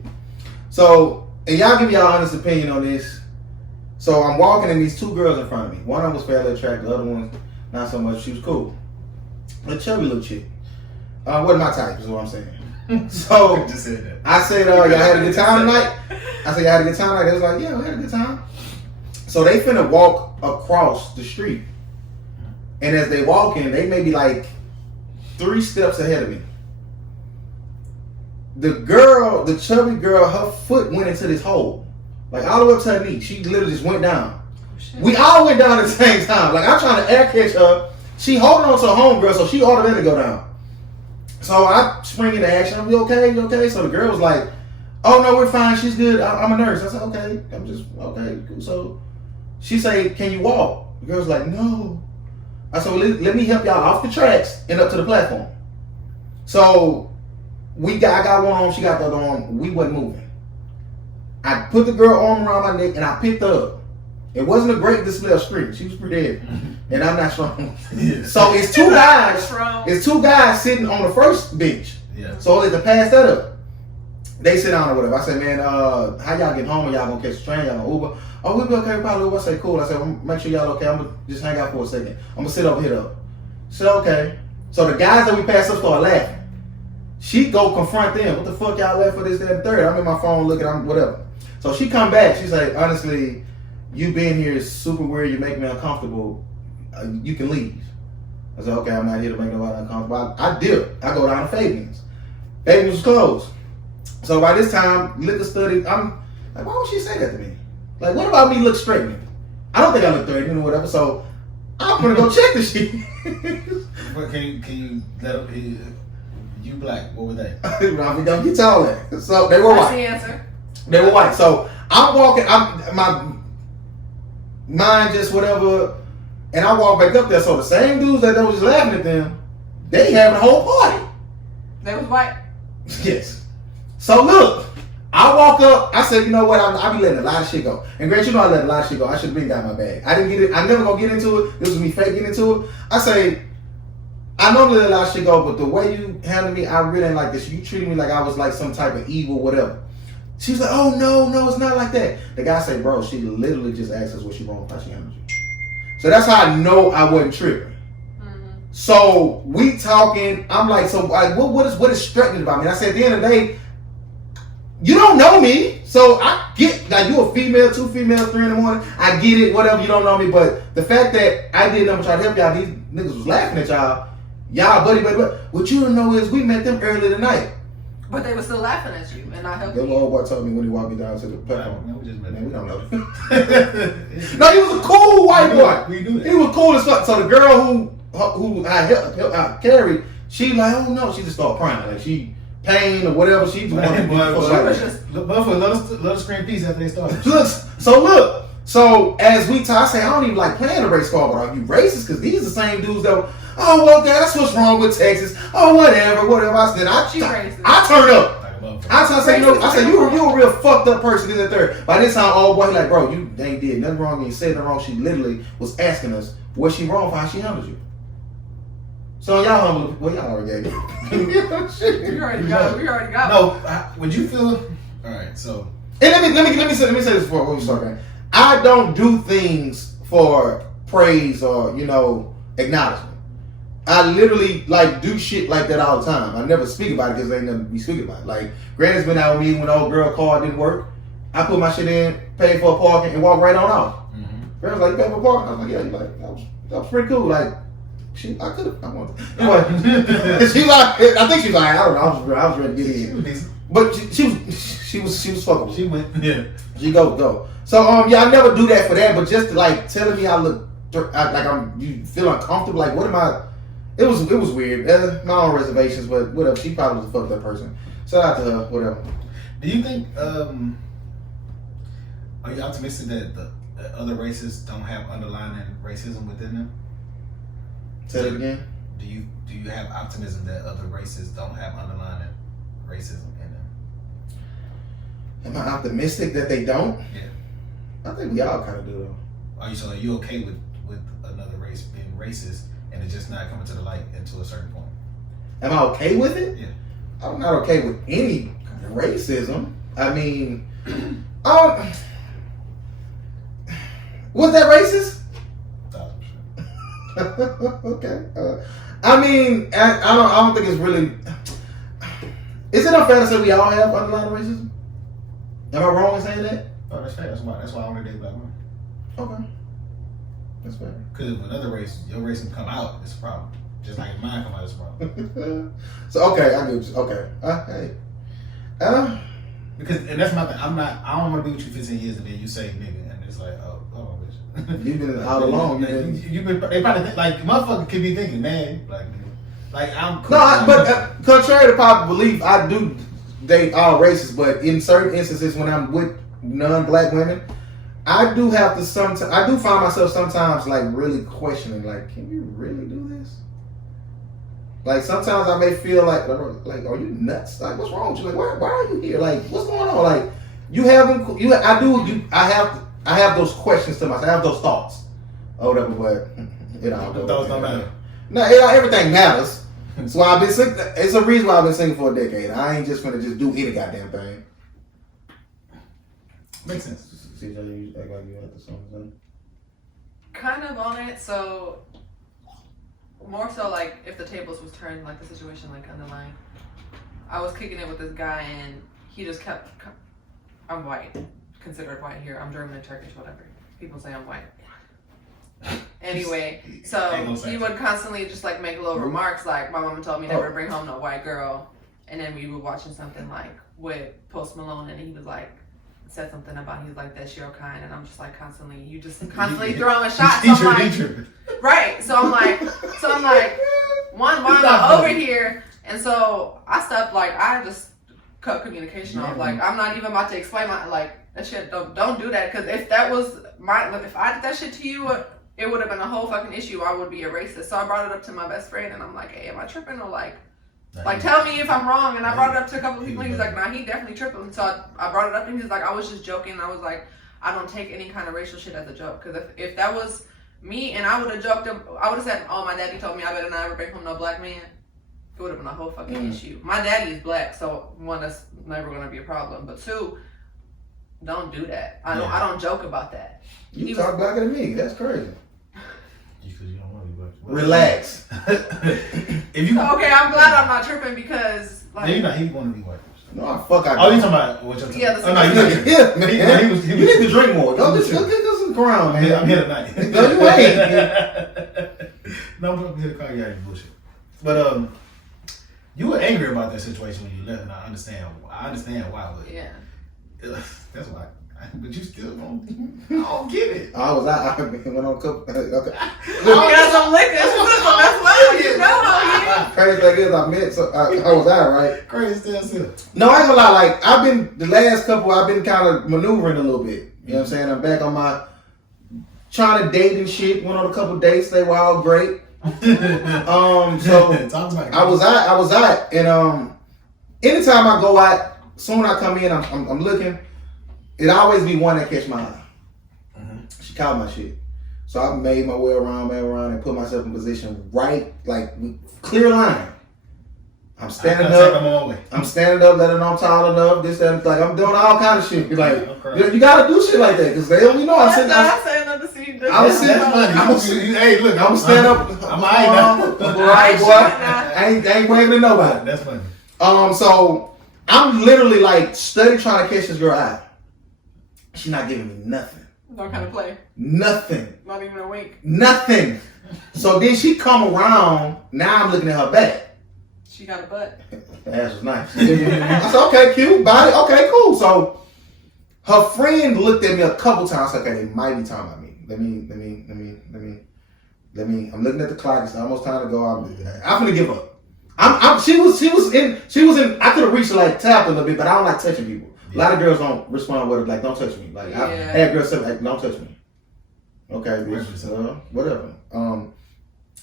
So, and y'all give y'all honest opinion on this. So I'm walking and these two girls in front of me. One of them was fairly attractive, the other one not so much. She was cool. A chubby little chick. Wasn't my type, is what I'm saying. So just said that. I said, y'all had a good time tonight? I said, y'all had a good time tonight? They was like, yeah, we had a good time. So they finna walk across the street. And as they walk in, they may be like 3 steps ahead of me. The chubby girl, her foot went into this hole. Like all the way up to her knee. She literally just went down. Oh, we all went down at the same time. Like I'm trying to air catch her. She holding on to her homegirl, so she automatically go down. So I spring into action. I'm, you okay? You okay? So the girl was like, oh no, we're fine. She's good. I'm a nurse. I said, okay. I'm just, okay. Cool. So she said, can you walk? The girl's like, no. I said, well, let me help y'all off the tracks and up to the platform. So I got one arm, she got the other arm. We wasn't moving. I put the girl arm around my neck and I picked her up. It wasn't a great display of strength. She was pretty heavy. And I'm not strong. Yeah. So it's two guys sitting on the first bench. Yeah. So they can pass that up. They sit down or whatever. I said, man, how y'all get home? Are y'all gonna catch the train? Y'all gonna Uber? Oh, we'll be okay, probably Uber. I say, cool. I said, well, make sure y'all okay. I'm gonna just hang out for a second. I'm gonna sit over here though. So okay. So the guys that we passed up start laughing. She go confront them. What the fuck y'all left for this, that, and third? I'm in my phone looking, I'm whatever. So she come back. She's like, honestly, you being here is super weird. You make me uncomfortable. You can leave. I said, okay, I'm not here to make nobody uncomfortable. I dip. I go down to Fabian's. Fabian's was closed. So by this time, liquor study, I'm like, why would she say that to me? Like, what about me look straight? I don't think I look 30 or whatever. So I'm gonna go check the shit. But can you let him? You black? What were they? I'm gonna get all that. So they were That's white. the answer. They were white. So I'm walking. My mind just whatever, and I walk back up there. So the same dudes that was just laughing at them, they having a whole party. They was white. Yes. So look, I walk up. I said, you know what? I be letting a lot of shit go. And Grant, you know I let a lot of shit go. I should have been got my bag. I didn't get it. I never gonna get into it. This was me fake getting into it. I say, I normally let a lot of shit go, but the way you handled me, I really ain't like this. You treated me like I was like some type of evil, whatever. She was like, oh no, it's not like that. The guy said, bro, she literally just asked us what she wrong with how she handled you. So that's how I know I wasn't tripping. Mm-hmm. So we talking, I'm like, so like, what is threatening about me? And I said, at the end of the day, you don't know me. So I get, like, you a female, 2 females, 3 in the morning. I get it, whatever, you don't know me. But the fact that I did nothing to try to help y'all, these niggas was laughing at y'all. Y'all, buddy. What you don't know is we met them early tonight. But they were still laughing at you and not helping The you. old boy told me when he walked me down to the platform. No, we just met. Man, we don't know. No, he was a cool white boy. We do that. He was cool as fuck. So the girl who I helped carry, she like, oh no, she just started crying. Like she pain or whatever. She just wanted But for little screen piece after they started. Look. So as we talk, I say I don't even like playing the race card, but are you racist? Because these are the same dudes that, oh well, that's what's wrong with Texas. Oh whatever. I said I turn up. I say no. I said you a real fucked up person in the third. By this time, old boy, he like, bro, you ain't did nothing wrong. You ain't said nothing wrong. She literally was asking us what she wrong for how she handled you. So y'all humble. Well, y'all already gave it. We already got. No, would you feel? All right, so. And let me say this before we start. Man. I don't do things for praise or acknowledgement. I literally do shit like that all the time. I never speak about it because ain't nothing to be speaking about. Like Granny's been out with me when the old girl car didn't work. I put my shit in, paid for a parking, and walked right on off. Mm-hmm. Granny was like, "You paid for parking?" I was like, "Yeah." You like that was pretty cool. Like I could have. I wanted. Anyway, she like. I think she's like. I don't know. I was ready to get in. But she was fuckable. She went. Yeah. She go. So yeah, I never do that for that. But just telling me I look you feel uncomfortable. Like what am I? It was weird. My own reservations, but whatever. She probably was a fucked up person. Shout out to her. Whatever. Do you think? Are you optimistic that the other races don't have underlying racism within them? Say it again. Do you have optimism that other races don't have underlying racism in them? Am I optimistic that they don't? Yeah. I think we all kind of do though. Are you okay with another race being racist and it's just not coming to the light until a certain point? Am I okay with it? Yeah. I'm not okay with any racism. I mean, was that racist? 1,000%. Okay. I mean, I don't think it's really. Is it unfair to say we all have underlying racism? Am I wrong in saying that? Oh, that's fair. That's why I only date black women. Okay. That's fair. Because if another race, your race can come out, it's a problem. Just like mine come out, it's a problem. So okay, I get you. Okay. Hey. And that's my thing. I don't want to be with you 15 years and then you say nigga and it's like, oh, hold on, bitch. You've been out alone. They probably think, like motherfucker could be thinking, man, like I'm cool. No, but contrary to popular belief, I do date all races. But in certain instances, when I'm with non-black women, I do have to I do find myself sometimes like really questioning, like, can you really do this? Like sometimes I may feel like, are you nuts? Like, what's wrong with you? Like, why are you here? Like, what's going on? Like, I have those questions to myself. I have those thoughts. Or whatever, but thoughts don't matter. No, everything matters. So I've been singing. It's a reason why I've been singing for a decade. I ain't just gonna just do any goddamn thing. Makes sense. CJ, you act like you had the song. Kind of on it. So more so like if the tables was turned, like the situation like underlying. I was kicking it with this guy and he just kept. I'm white, considered white here. I'm German and Turkish, whatever. People say I'm white. Anyway, so he would constantly just like make little remarks like, my mama told me never to bring home no white girl. And then we were watching something like with Post Malone and he was like, said something about he's like, that's your kind. And I'm just like constantly throwing a shot. So I'm like, right. So I'm like, why am I over here? And so I stopped, like, I just cut communication off. Like, I'm not even about to explain my, like, that shit, don't do that. Because if that was if I did that shit to you, it would have been a whole fucking issue. I would be a racist. So I brought it up to my best friend and I'm like, hey, am I tripping? Or like tell me if I'm wrong. And I brought it up to a couple of people and he's like, nah, he definitely tripping. So I brought it up and he's like, I was just joking. I was like, I don't take any kind of racial shit as a joke. Because if that was me and I would have joked, I would have said, oh, my daddy told me I better not ever bring home no black man. It would have been a whole fucking issue. My daddy is black, so one, that's never gonna be a problem. But two, don't do that. I don't joke about that. You talk blacker than me. That's crazy. Because you don't want to be black. Relax. If you okay, I'm glad I'm not tripping because like he want to be white. No, fuck. Oh, you talking about what you're talking about? Yeah, man. You need to drink more. Go get some ground, man. I'm here tonight. No, you ain't. No, I'm here to call you out your bullshit. But you were angry about that situation when you left, and I understand why. But yeah, that's why. But you still don't. I don't get it. I went on a couple. Okay. got some liquor. That's why you know. Crazy thing is, I was out, right? Crazy still. No, I ain't gonna lie. Like I've been the last couple. I've been kind of maneuvering a little bit. You know what I'm saying? I'm back on my trying to date and shit. Went on a couple dates. They were all great. So I was out, and anytime I go out, soon I come in, I'm looking. It always be one that catch my eye. She caught my shit, so I made my way around, and put myself in position right, like clear line. I'm standing up. I'm standing up, letting them know I'm tall enough. This, that, like I'm doing all kind of shit. Be like, you gotta do shit like that because they don't, know. I'm sitting. Hey, look, I'm stand up. I'm alright, boy. I ain't waving to nobody. That's funny. So I'm literally like study trying to catch this girl eye. She's not giving me nothing. No kind of play. Nothing. Not even a wink. Nothing. So then she come around. Now I'm looking at her back. She got a butt. The ass was nice. I said, okay, cute, body, okay, cool. So her friend looked at me a couple times. Okay, they might be talking about me. Let me. I'm looking at the clock. It's almost time to go. I'm gonna give up. She was in. I could have reached her, like tapped a little bit, but I don't like touching people. Yeah. A lot of girls don't respond with it, like don't touch me. Like I had girls say, like, don't touch me. Okay, bitch. Whatever.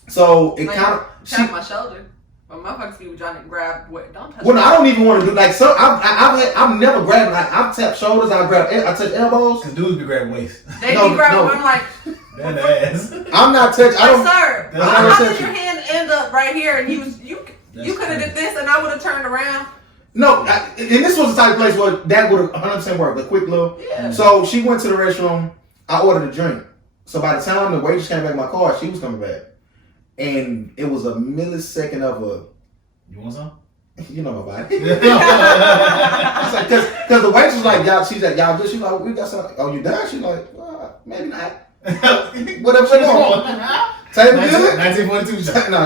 So it kind of tap my shoulder. But motherfuckers be trying to grab what? Don't touch. Well, no, I don't even want to do like so. I've never grabbed. Like I've tapped shoulders. I touch elbows. Cause dudes be grabbing waist. They be grabbing. I'm like, that ass. I'm not touching. Sir, how did your hand end up right here? And you could have did this, and I would have turned around. No, and this was the type of place where that would have 100% worked. A quick little. Yeah. So she went to the restroom. I ordered a drink. So by the time the waitress came back in my car, she was coming back. And it was a millisecond of a. You want some? You know my body. It's like, cause the waitress was like, y'all, she's like, y'all good? She's like, we got some. Oh, you done? She's like, maybe not. Whatever she want. Table good? 1942. No, I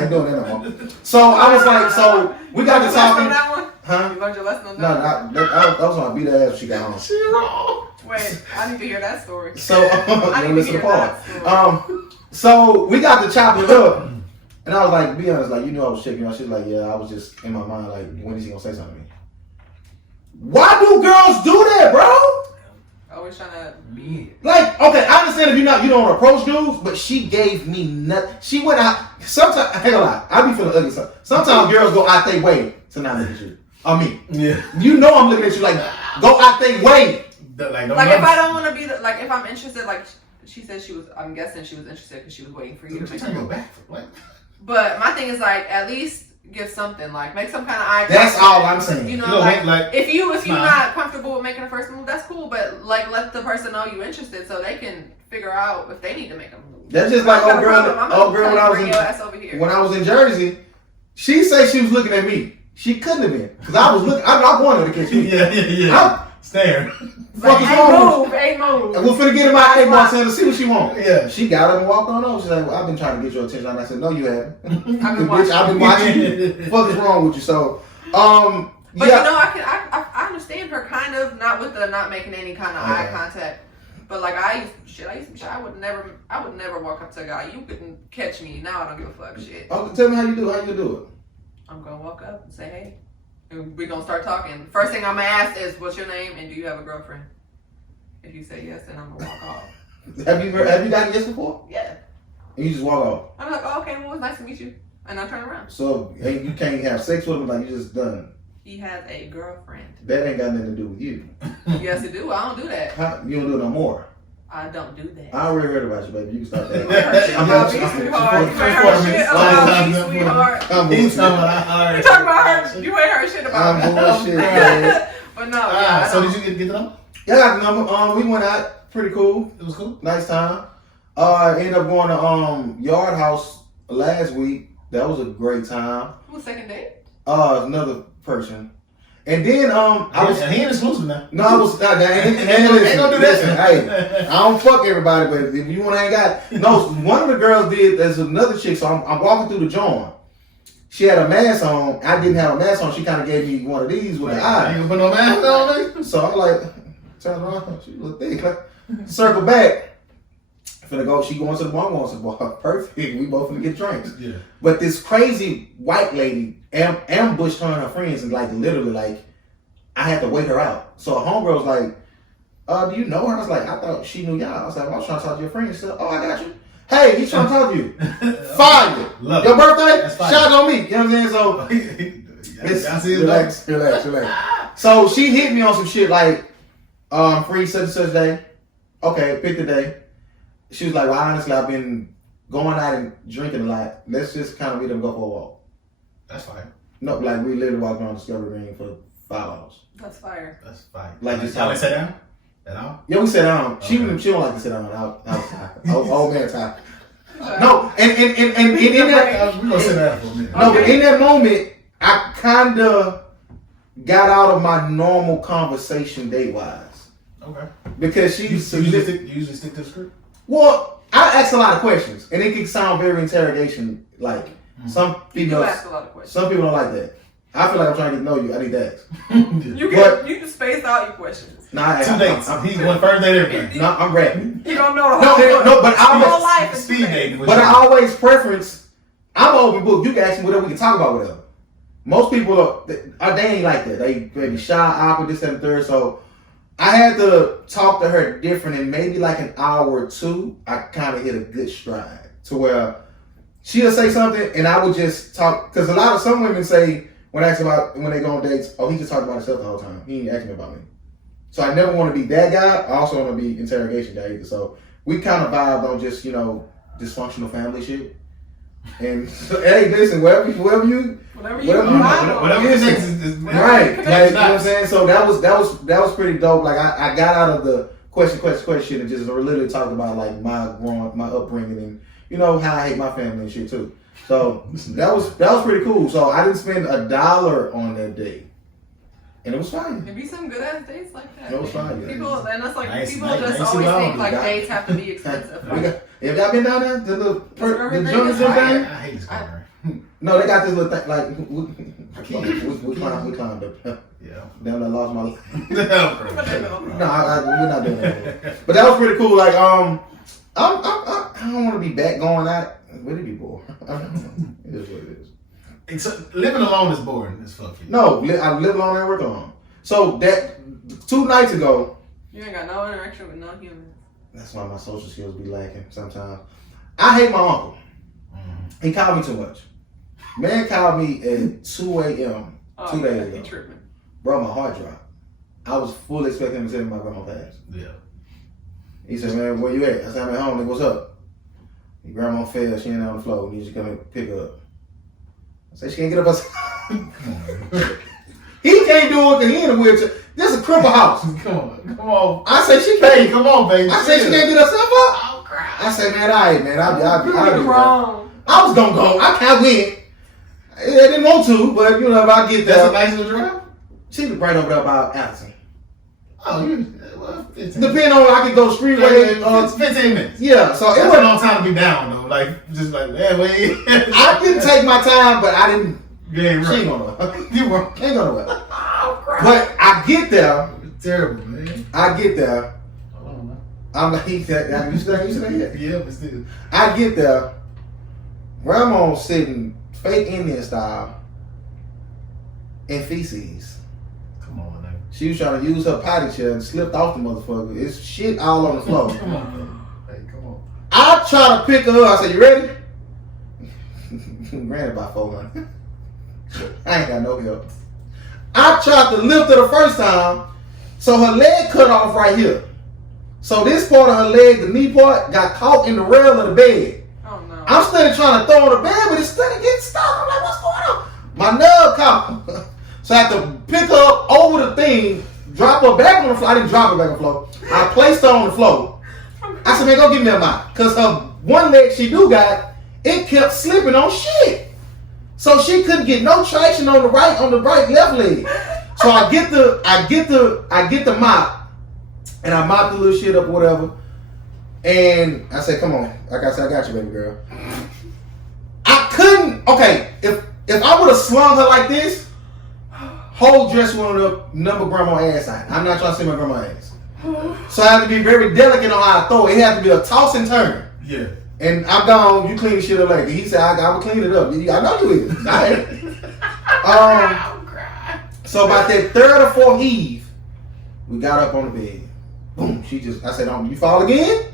ain't doing that no more. So I was like, so we got to talking. That one? Huh? You learned your lesson on that? No, I was gonna beat her ass when she got home. She wrong. Wait, I need to hear that story. So I need to hear that story. So we got to chopping it up, and I was like, be honest, like, I was checking her. She was like, yeah, I was just in my mind, like, when is he gonna say something to me? Why do girls do that, bro? Always trying to be like, okay, I understand if you don't approach dudes, but she gave me nothing. She went out. Sometimes, hang on, I be feeling ugly. Sometimes girls go out their way to not look at you. Yeah. You know I'm looking at you like, go out their way. Like if I don't want to be like if I'm interested, like she said I'm guessing she was interested because she was waiting for you to make turn your back. What? But my thing is like, at least give something, like make some kind of eye That's contact. all I'm saying. You know, Look, like if you're smile. not comfortable with making the first move, that's cool. But like, let the person know you're interested, so they can figure out if they need to make a move. That's just like old girl when I was bring your ass over here. when I was in Jersey. She said she was looking at me. She couldn't have been because I was looking. I'm not going to the kitchen. Yeah. Staring. Fuck is wrong with you? Ain't move. And we're finna get in my A-ball center to see what she want. Yeah. She got up and walked on over. She's like, well, I've been trying to get your attention. And I said, no, you haven't. I've been Bitch, I've been watching you. Fuck is wrong with you? So, But yeah. you know, I understand her kind of, not with the not making any kind of eye contact. But like I used to be shy. I would never walk up to a guy. You couldn't catch me. Now I don't give a fuck. Shit. Oh, tell me how you do. How you do it? I'm gonna walk up and say, hey. And we're gonna start talking. First thing I'm gonna ask is, what's your name and do you have a girlfriend? If you say yes, then I'm gonna walk off. Have you gotten yes before? Yeah. And you just walk off. I'm like, oh, okay, well, it's nice to meet you. And I turn around. So you can't have sex with him like you just done. He has a girlfriend. That ain't got nothing to do with you. Yes, it do. I don't do that. You don't do it no more. I don't do that. I already heard about you, baby. You can stop that. You ain't heard shit about me, sweetheart. You ain't heard shit about me, sweetheart. He's talking about You talking about her? You ain't heard shit about me. I'm bullshit, man. But no, yeah. So did you get the number? Yeah, I got the number. We went out. Pretty cool. It was cool. Nice time. Ended up going to Yard House last week. That was a great time. Who was second date? Another person. And then I was. He ain't exclusive now. No, I was. Ain't gonna do that. Hey, I don't fuck everybody, but if you want to hang out, no. One of the girls did. There's another chick. So I'm walking through the joint. She had a mask on. I didn't have a mask on. She kind of gave me one of these with an eye. You gonna put no mask on, man? So I'm like, turn around. She look thick. Circle back. Finna go. She going to the bar. I'm going to the bar. Perfect. We both finna get drinks. Yeah. But this crazy white lady ambushed her and her friends and like literally like I had to wait her out. So a homegirl was like, do you know her? I was like, I thought she knew y'all. I was like, well, I was trying to talk to your friend. She said, oh, I got you. Hey, he's trying to talk to you. Fire. Love Your it. birthday? That's fire. Shout on me. You know what I'm saying? So relax. So she hit me on some shit like, free such and such day. Okay, pick the day. She was like, well, honestly, I've been going out and drinking a lot. Let's just kind of meet them go for a walk. That's fine. No, like we literally walked around Discovery Green for 5 hours. That's fire. That's fine. Like just y'all sat down at all? Yeah, we sat down. Okay. She don't like to sit down outside. Old man time. No, and in that We're gonna sit down for a minute. no, but in that moment, I kinda got out of my normal conversation date wise. Okay. Because You she's usually stick to the script? well, I ask a lot of questions, and it can sound very interrogation like. Some You people, ask a lot of questions. some people don't like that. I feel like I'm trying to get to know you. I need to ask. You can space out your questions. Nah, 2 dates. He's one first date everything. No, I'm rapping. You don't know the whole No, but whole I'm life is speed dating. but I always preference. I'm an open book. You can ask me whatever. We can talk about whatever. Most people are they ain't like that. They be shy, awkward, this, that, and the third. So I had to talk to her different, and maybe like an hour or two, I kind of hit a good stride to where she'll say something, and I would just talk because some women say when asked about when they go on dates, oh, he just talked about himself the whole time. He ain't asking me about me. So I never want to be that guy. I also want to be interrogation guy either. So we kind of vibed on just dysfunctional family shit. And hey, listen, whatever you Whatever his next is right. Like, you know what I'm saying? So that was pretty dope. Like I got out of the question and just literally talked about like my upbringing and how I hate my family and shit too. So that was pretty cool. So I didn't spend $1 on that day. And it was fine. It'd be some good ass dates like that. It was fine. People, and that's like Nice, people nice, just nice always and think long. like dates have to be expensive. Like, Have y'all been down there? The everything jungle is gym fire. thing? I hate this guy. No, they got this little thing like we climbed up. Yeah. Damn, I lost my life. but they don't. No, we're not doing that. But that was pretty cool. Like, I don't want to be back going out. Would it be bored? It is what it is. Living alone is boring as fuck. No, I live alone and work alone. So that 2 nights ago, You ain't got no interaction with no humans. that's why my social skills be lacking sometimes. I hate my uncle. He called me too much. Man called me at 2 a.m. 2 days ago. He tripping. Bro, my heart dropped. I was fully expecting him to tell me my grandma passed. Yeah. He said, man, where you at? I said, I'm at home. Nigga, what's up? Your grandma fell. She ain't on the floor. Need you to come and pick her up. I said, she can't get up herself. He can't do it because he in a wheelchair. This is a cripple house. Come on. I said, she can't. Hey, come on, baby. I said, she can't get herself up. I'll cry. I said, man, all right, man. I'll be wrong. I was going to go. I can't win. I didn't want to, but, you know, if I get there. That's a nice little drive? She was right over there by Allison. Oh, well, 15. Depending on, I could go streetway. 15 minutes. Yeah, so it That's was a long time to be down, though. Like, just like, man, wait. I didn't take my time, but I didn't. You ain't She right. ain't gonna. You were. Ain't gonna work. Oh, crap. But I get there. It's terrible, man. I get there. Hold on, man. I'm like, you said that? Yeah, but still. I get there. Grandma sitting fake Indian style in feces. Come on, man. She was trying to use her potty chair and slipped off the motherfucker. It's shit all on the floor. Come on, man. Hey, come on. I try to pick her up. I said, you ready? Granted by 400. I ain't got no help. I tried to lift her the first time, so her leg cut off right here. So this part of her leg, the knee part, got caught in the rail of the bed. Oh no. I'm still trying to throw on the bed, but it's still getting stuck. I'm like, what's going on? My nub caught. So I had to pick her up over the thing, drop her back on the floor. I didn't drop her back on the floor. I placed her on the floor. I said, man, go give me a mop. Because her one leg she do got, it kept slipping on shit. So she couldn't get no traction on the right left leg. So I get the mop and I mop the little shit up or whatever. And I said, come on. Like I said, I got you, baby girl. I couldn't, okay, if I would have slung her like this, whole dress would have number grandma ass out. I'm not trying to see my grandma ass. So I have to be very delicate on how I throw it. It has to be a toss and turn. Yeah. And I'm gone, you clean the shit up later. He said, I will clean it up. I know you is. So about that third or fourth heave, we got up on the bed. Boom. I said, you fall again?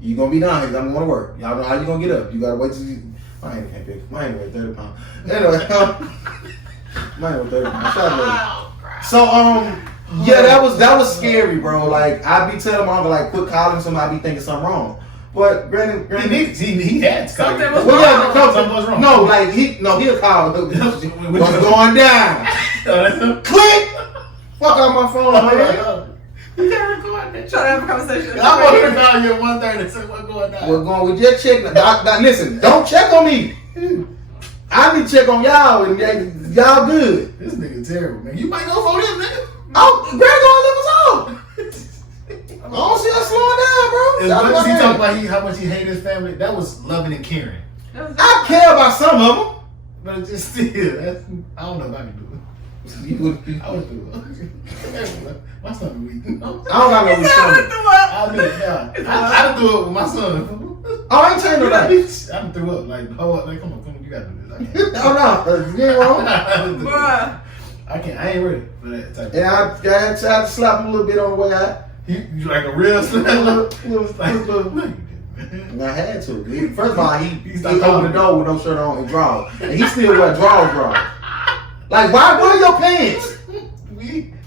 You gonna be down here. I'm going to work. Y'all know how you gonna get up. You gotta wait till my hand can't pick. My hand weighed 30 pounds. Anyway, my hand weighed 30 pounds. Shout out. So, yeah, that was scary, bro. Like, I be telling my uncle, like, quit calling somebody, I be thinking something wrong. But granted, he had something was well, yeah, wrong. Something was wrong. No, like he'll call. What's going down? Click. Fuck out my phone, man. You can't record that. Try to have a conversation. I want to call you at 1:30 and say what's going down. We're going with your check. Now, listen, don't check on me. I need to check on y'all, and y'all good. This nigga terrible, man. You might go for this, nigga. Oh, Greg gonna live us on. I don't see us slowing down, bro. As much as he talked about how much he hated his family, that was loving and caring. I care about some of them. But it's just still, I don't know if I can do it. I would do it. My son weak. I don't got no stomach. I'll do it now. I do it with my son. Oh, I ain't telling you that. I done threw up. Like, hold up. Like, come on, you gotta do this. Oh, no. You ain't wrong. Bruh. I ain't ready for that type of And I had to slap him a little bit on the way out. You like a real slap? And I had to. First of all, he opened the door with no shirt on and drawers. And he still wear drawers. Like, why wear your pants?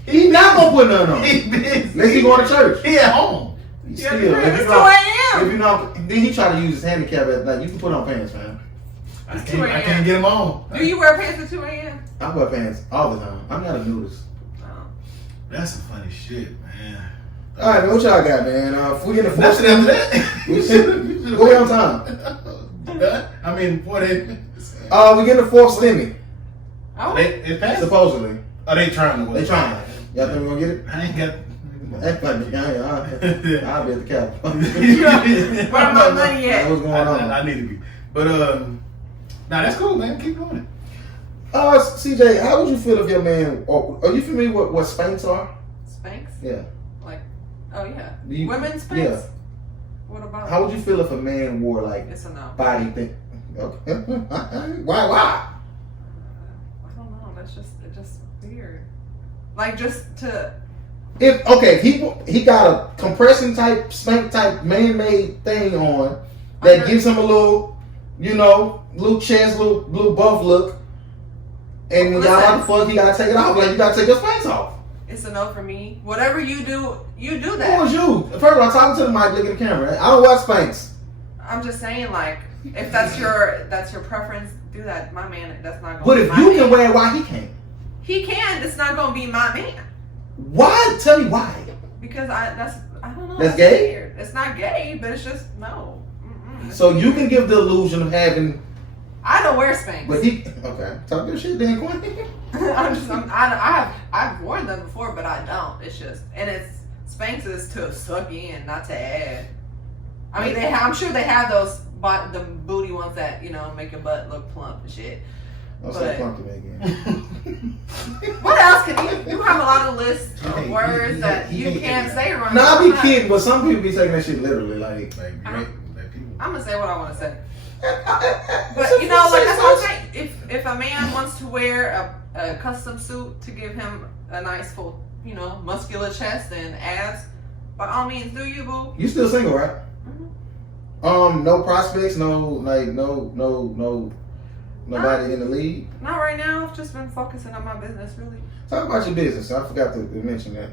He not gonna put nothing on. Unless he going to church. He at home. Still, It's 2 a.m. If you know, then he try to use his handicap as like, you can put on pants, man. I can't get him on. Do you wear pants at 2 a.m.? I wear pants all the time. I'm not a nudist. That's some funny shit, man. All right, man, what y'all got, man? If we get the fourth Nothing after that. we should go on time. I mean, boy, We get the fourth stimmy, Oh. it passed. supposedly. Are they trying to? They trying. Y'all think we gonna get it? I ain't got. That's funny. I'll be at the cap. Where my money at? What's going on? I need to be. But nah, that's cool, man. Keep doing it. CJ, how would you feel if your man? Are you familiar with what Spanx are? Spanx? Yeah. Like, oh yeah. You- Women's Spanx? Yeah. What about? How would you feel if a man wore like It's a no. body thing? Okay. Why? I don't know. That's just weird. Like just to. If he got a compression type, spank type, man-made thing on that gives him a little, little chest, little buff look, and when y'all about to fuck, he gotta take it off. Like you gotta take your spanks off. It's a no for me. Whatever you do Who that. was you? First of all, talking to the mic, look at the camera. I don't watch spanks. I'm just saying, like, if that's your preference, do that. My man, that's not going to But be if my you man. can wear it, why he can't? He can. It's not going to be my man. Why? Tell me why. Because I don't know. That's gay? Weird. It's not gay, but it's just, no. Mm-mm. So you can give the illusion of having. I don't wear Spanx. But okay. Talk your shit then, Quinn. I've worn them before, but I don't. It's just, and Spanx is to suck in, not to add. I mean, I'm sure they have those, the booty ones that, make your butt look plump and shit. I'll say plump to me again. What else can you have a lot of lists of words that you can't say right now? now. I be kidding, but some people be taking that shit literally. Like I'm gonna say what I want to say. But like that's what I'm saying. If a man wants to wear a custom suit to give him a nice full, muscular chest and abs, by all means, do you, boo? You still single, right? Mm-hmm. No prospects, nobody in the league. Not right now. I've just been focusing on my business, really. Talk about your business. I forgot to mention that.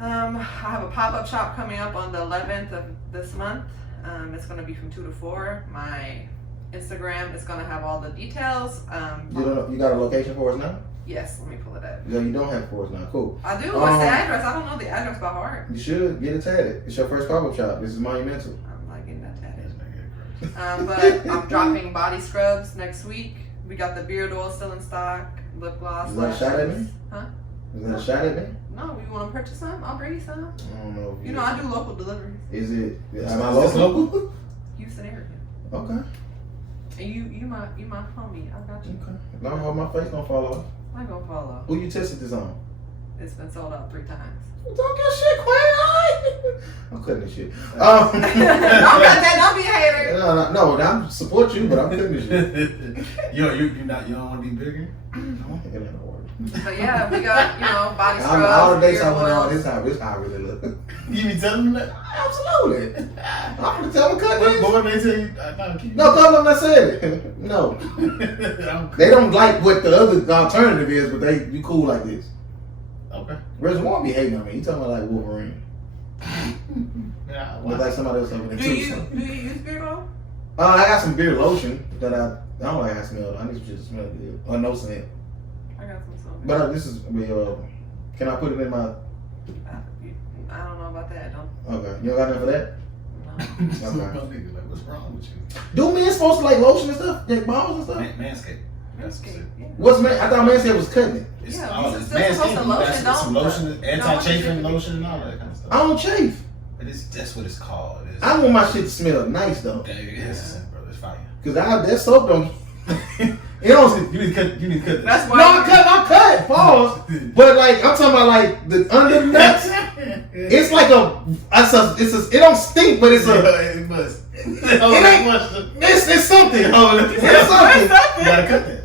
I have a pop-up shop coming up on the 11th of this month. It's going to be from 2 to 4. My Instagram is going to have all the details. You got a location for us now? Yes, let me pull it up. Yeah, you don't have it for us now. Cool. I do. What's the address? I don't know the address by heart. You should get it tatted. It's your first pop-up shop. This is monumental. I'm not getting that tatted. But I'm dropping body scrubs next week. We got the beard oil still in stock. Lip gloss. Is that a shot at me? Huh? Is that a shot at me? No, you want to purchase some? I'll bring you some. I don't know. I do local deliveries. Is it? Am I local? Houston area. Okay. And you my homie. I got you. Okay. Long hope my face don't fall off. I'm gonna follow. Who you tested this on? It's been sold out 3 times. Talk your shit, Quinn. I'm cutting this shit. Don't cut that. Don't be a hater. No, I support you, but I'm cutting this shit. you don't want to be bigger? No. It ain't no work. But yeah, we got body scrubs. All the dates beard I went on, oils. this how I really look. You be telling them that? Absolutely. I'm gonna tell them cut this. But when they tell you, keep No, tell them I said it. No. They don't like what the other alternative is, but you cool like this. Okay. Reservoir be hating on me. He talking about like Wolverine. Yeah. Look like somebody else over there Do too. you use beard oil? I got some beard lotion that I don't like how it smells. I need some shit to smell good. Or no scent. I got some. But this is can I put it in my? I don't know about that. Don't. Okay, you don't got nothing for that? No. Okay. Like, what's wrong with you? Do men supposed to like lotion and stuff? Like balls and stuff? Manscaped. Manscaped, yeah. What's man? I thought Manscaped was cutting it. It's Yeah, all it's Manscaped. supposed to lotion, Some don't- lotion, anti-chafing lotion, and all that kind of stuff. I don't chafe. That's what it's called. I want my shit to smell nice though. It's fire. Cause that soap don't. It don't. You need to cut. That's No, why. I cut. Pause. But like I'm talking about like the under nuts. It's like it don't stink, but it's it must. It's something. It's something. You gotta cut that.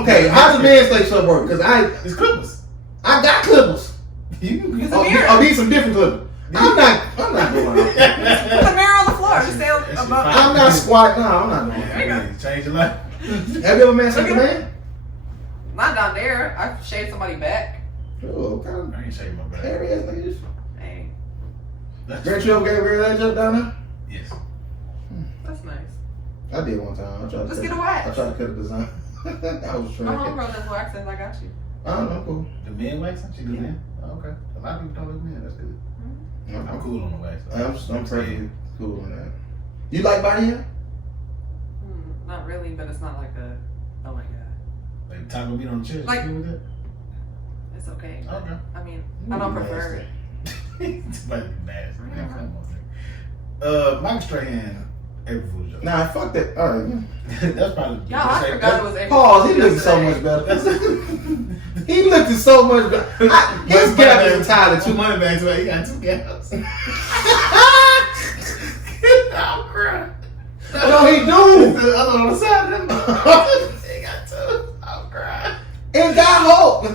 Okay, how does Manscaped stuff work? Cause It's clippers. I got clippers. Use a Oh, mirror. these some different clippers. I'm not going out. Put the mirror on the floor. Just stay above. I'm not squatting. No, I'm not doing There you that. go. Change your life. Have you ever Manscaped a man? Not down there. I shaved somebody back. Oh, what kind I ain't shaving my of back. hairy ass niggas. Hey, Grant, you ever gave her that joke down there? Yes. that's nice. I did one time. I tried to Let's cut get a it. wax. I tried to cut a design. I was My trying. homegirl does waxes. I got you. I don't know. Cool. The men waxing? She do Yeah. men? Oh, okay. A lot of people don't do men. That's good. I'm cool on the wax. I'm perfectly cool on that. You like body hair? Not really, but it's not like a. Oh my god. Like taco meat on the chest. Like- you cool with that? It's okay. but, Okay. I mean, I don't prefer it. It's like nasty. Yeah. Come on, nigga. Michael Strahan, April Fool's joke. Nah, fuck that. All right. That's probably. Y'all, I forgot it was April. Pause. He Fool's looked so yesterday. much better. He looked so much better. His gap is entirely Two too money bags, but he got 2 gaps. I'm crying. No, he do. The other on the side of them. He got 2. I'm crying. And got hope. What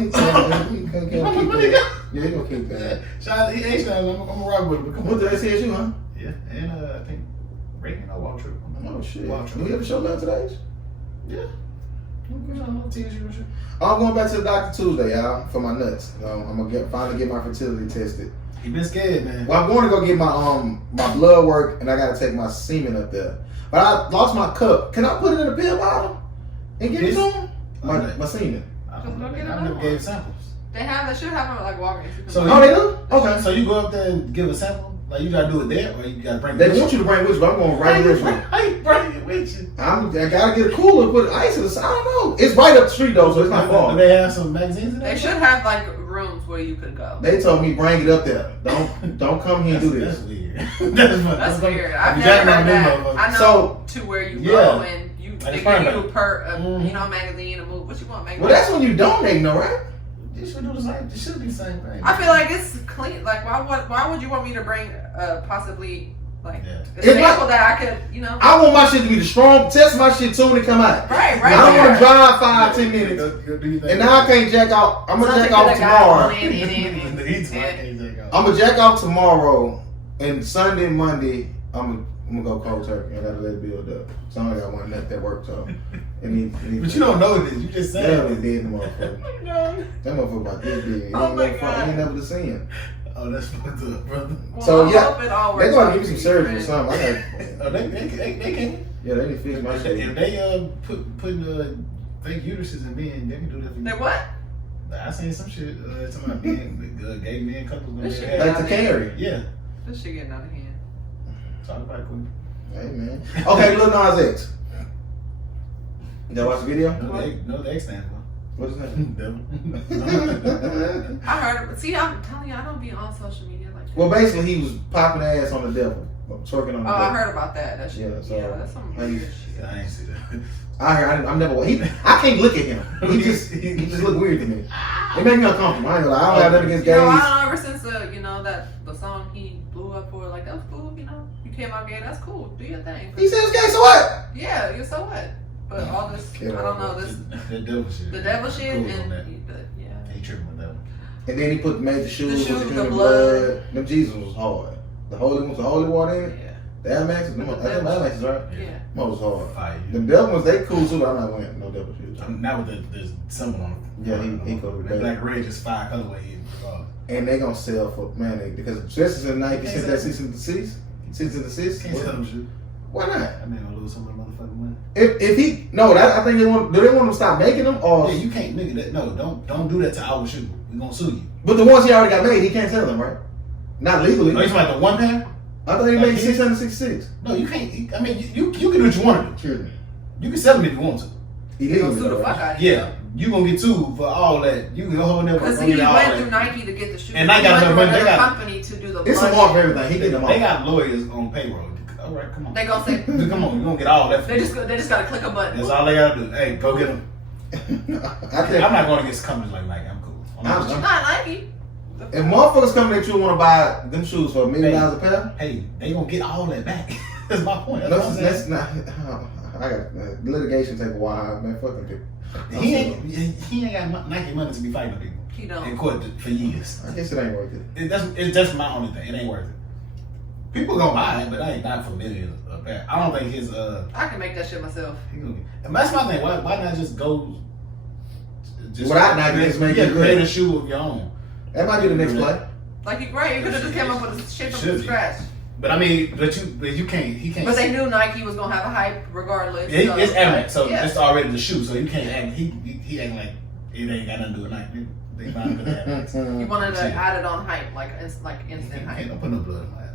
Yeah, he gonna keep that. Shout out to EH now. I'm gonna rock with him. Come What on. did they say at you, huh? Yeah, and I think Reagan or Wall Trip. Oh shit. Wall Do we Trip. ever show love today? Yeah. Okay, I don't know, TSU and shit. I'm going back to the doctor Tuesday, y'all, for my nuts. I'm gonna finally get my fertility tested. He been scared, man. Well, I'm going to go get my blood work, and I got to take my semen up there. But I lost my cup. Can I put it in a pill bottle and give it to him? My semen. I never gave samples. They should have them like Walgreens. So they do? Okay. So you go up there and give a sample? Like you gotta do it there, or you gotta bring it They with want you to bring it with you, but I'm going right with you. How you bring it with you? I gotta get a cooler, put ice in the side. I don't know. It's right up the street though, so it's not far. Do they have some magazines in there? They should have like rooms where you could go. They told me bring it up there. Don't come here and do this. That's weird. That's weird. I've never heard that. I know So, to where you go and they give you per Mm-hmm. magazine, a movie. What you want, magazine? Well, that's when you donate, though, right? You should do the same. It should be the same thing. I feel like it's clean. Like, why would you want me to bring possibly like a It's sample that I could, I want my shit to be the strong. Test my shit too when it come out. Right. I don't want to drive 5-10 Go minutes. And now I can't jack off. I'm gonna jack off tomorrow. I'm gonna jack off tomorrow, and Sunday, Monday, I'm gonna go cold turkey. I gotta let it build up. So I got one that worked so. But you don't know this. You just said it. They did, motherfucker. That motherfucker about this big. Oh my God. He ain't never seen it. Oh, that's fucked up, brother. Well, So they're gonna give me some surgery or something. Oh, they can. Yeah, they can fix my shit. If they put fake uteruses in men, they can do that for you. They what? I seen some shit talking about men, gay men couples. This shit Like to carry. Yeah. This shit getting out of hand. Talk about it, Queen. Hey man. Okay, Lil Nas X. Y'all watch the video? No, the X stand for. What is that? Devil. I heard it. See, I'm telling you, I don't be on social media like that. Well, basically, he was popping ass on the devil, twerking on the devil. I heard about that. That shit. Yeah, so that's some I weird shit. I ain't see that. I'm never. I can't look at him. He just look weird to me. It made me uncomfortable. I ain't gonna lie. I don't have nothing against gays. I don't know. Ever since the song he blew up for, like that was cool. You came out gay. That's cool. Do your thing. He says gay. So what? Yeah. You so what? But all this, I don't know this. The devil shit. The devil shit Cool on that. and He tripping with that. And then he made the shoes, The shoes, with the the blood. Them Jesus was hard. The holy water in it. Yeah. The Air Maxes, them Air Maxes, right? Yeah. Them was hard. Fire. The devil ones, they cool too, but I'm not wearing no devil shoes. Not with the symbol on it. Yeah, he cool with The that. black and red just fire colorway. And they gonna sell for because especially in Nike since that cease and desist. Can't sell them shit. Why not? I mean, I'll lose some of the motherfucking money. If he I think they want. Do they want him to stop making them or? Yeah, you can't, nigga. That, no, don't do that to our shoe. We gonna sue you. But the ones he already got made, he can't sell them, right? Not legally. Oh, you talking about the one pair? I thought he made 666. No, you can't. I mean, you can do what you want to do. You can sell them if you want to. They gonna sue the fuck out of you. Yeah, you gonna get sued for all that. You can go hold them. Because he went through Nike to get the shoes. And Nike got enough money. They got company to do the. It's a mark for everything. He did them all. They got lawyers on payroll. All right, come on. They gonna say, come on, you gonna get all that. They just gotta click a button. That's all they gotta do. Hey, go get them. I'm not going against companies like Nike. I'm cool. Not Nike. If motherfuckers coming at you and want to buy them shoes for $1 million a pair, hey, they gonna get all that back. That's my point. That's not. I got litigation take a while, man. Fucking people. He ain't got Nike money to be fighting people. He don't. In court for years. I guess it ain't worth it. It's just my only thing. It ain't worth it. People gonna buy it, but I ain't not for millions of that. I don't think his I can make that shit myself. And that's my thing. Why not just go? Without Nike, just make it create a shoe of your own. That might be the next play. Like you could have just came up with a shit from scratch. But I mean, but you can't. He can't. But they knew Nike was gonna have a hype regardless. Yeah, so. it's Air so yeah. it's already the shoe. So you can't act. He acting like it ain't got nothing to do with Nike. They found it Air Max. You wanted to add it on hype, like instant hype. Don't put no blood in my ass.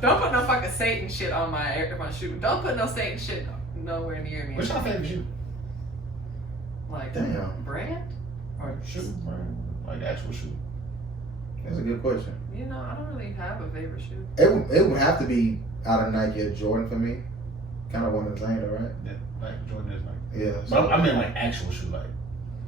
Don't put no fucking Satan shit on my shoe. Don't put no Satan shit nowhere near me. What's your favorite shoe? Like brand or shoe brand? Like actual shoe? That's a good question. You know, I don't really have a favorite shoe. It would have to be out of Nike or Jordan for me. Kind of one of the same, right? Yeah, like Jordan is like. Yeah. But I mean like actual shoe, like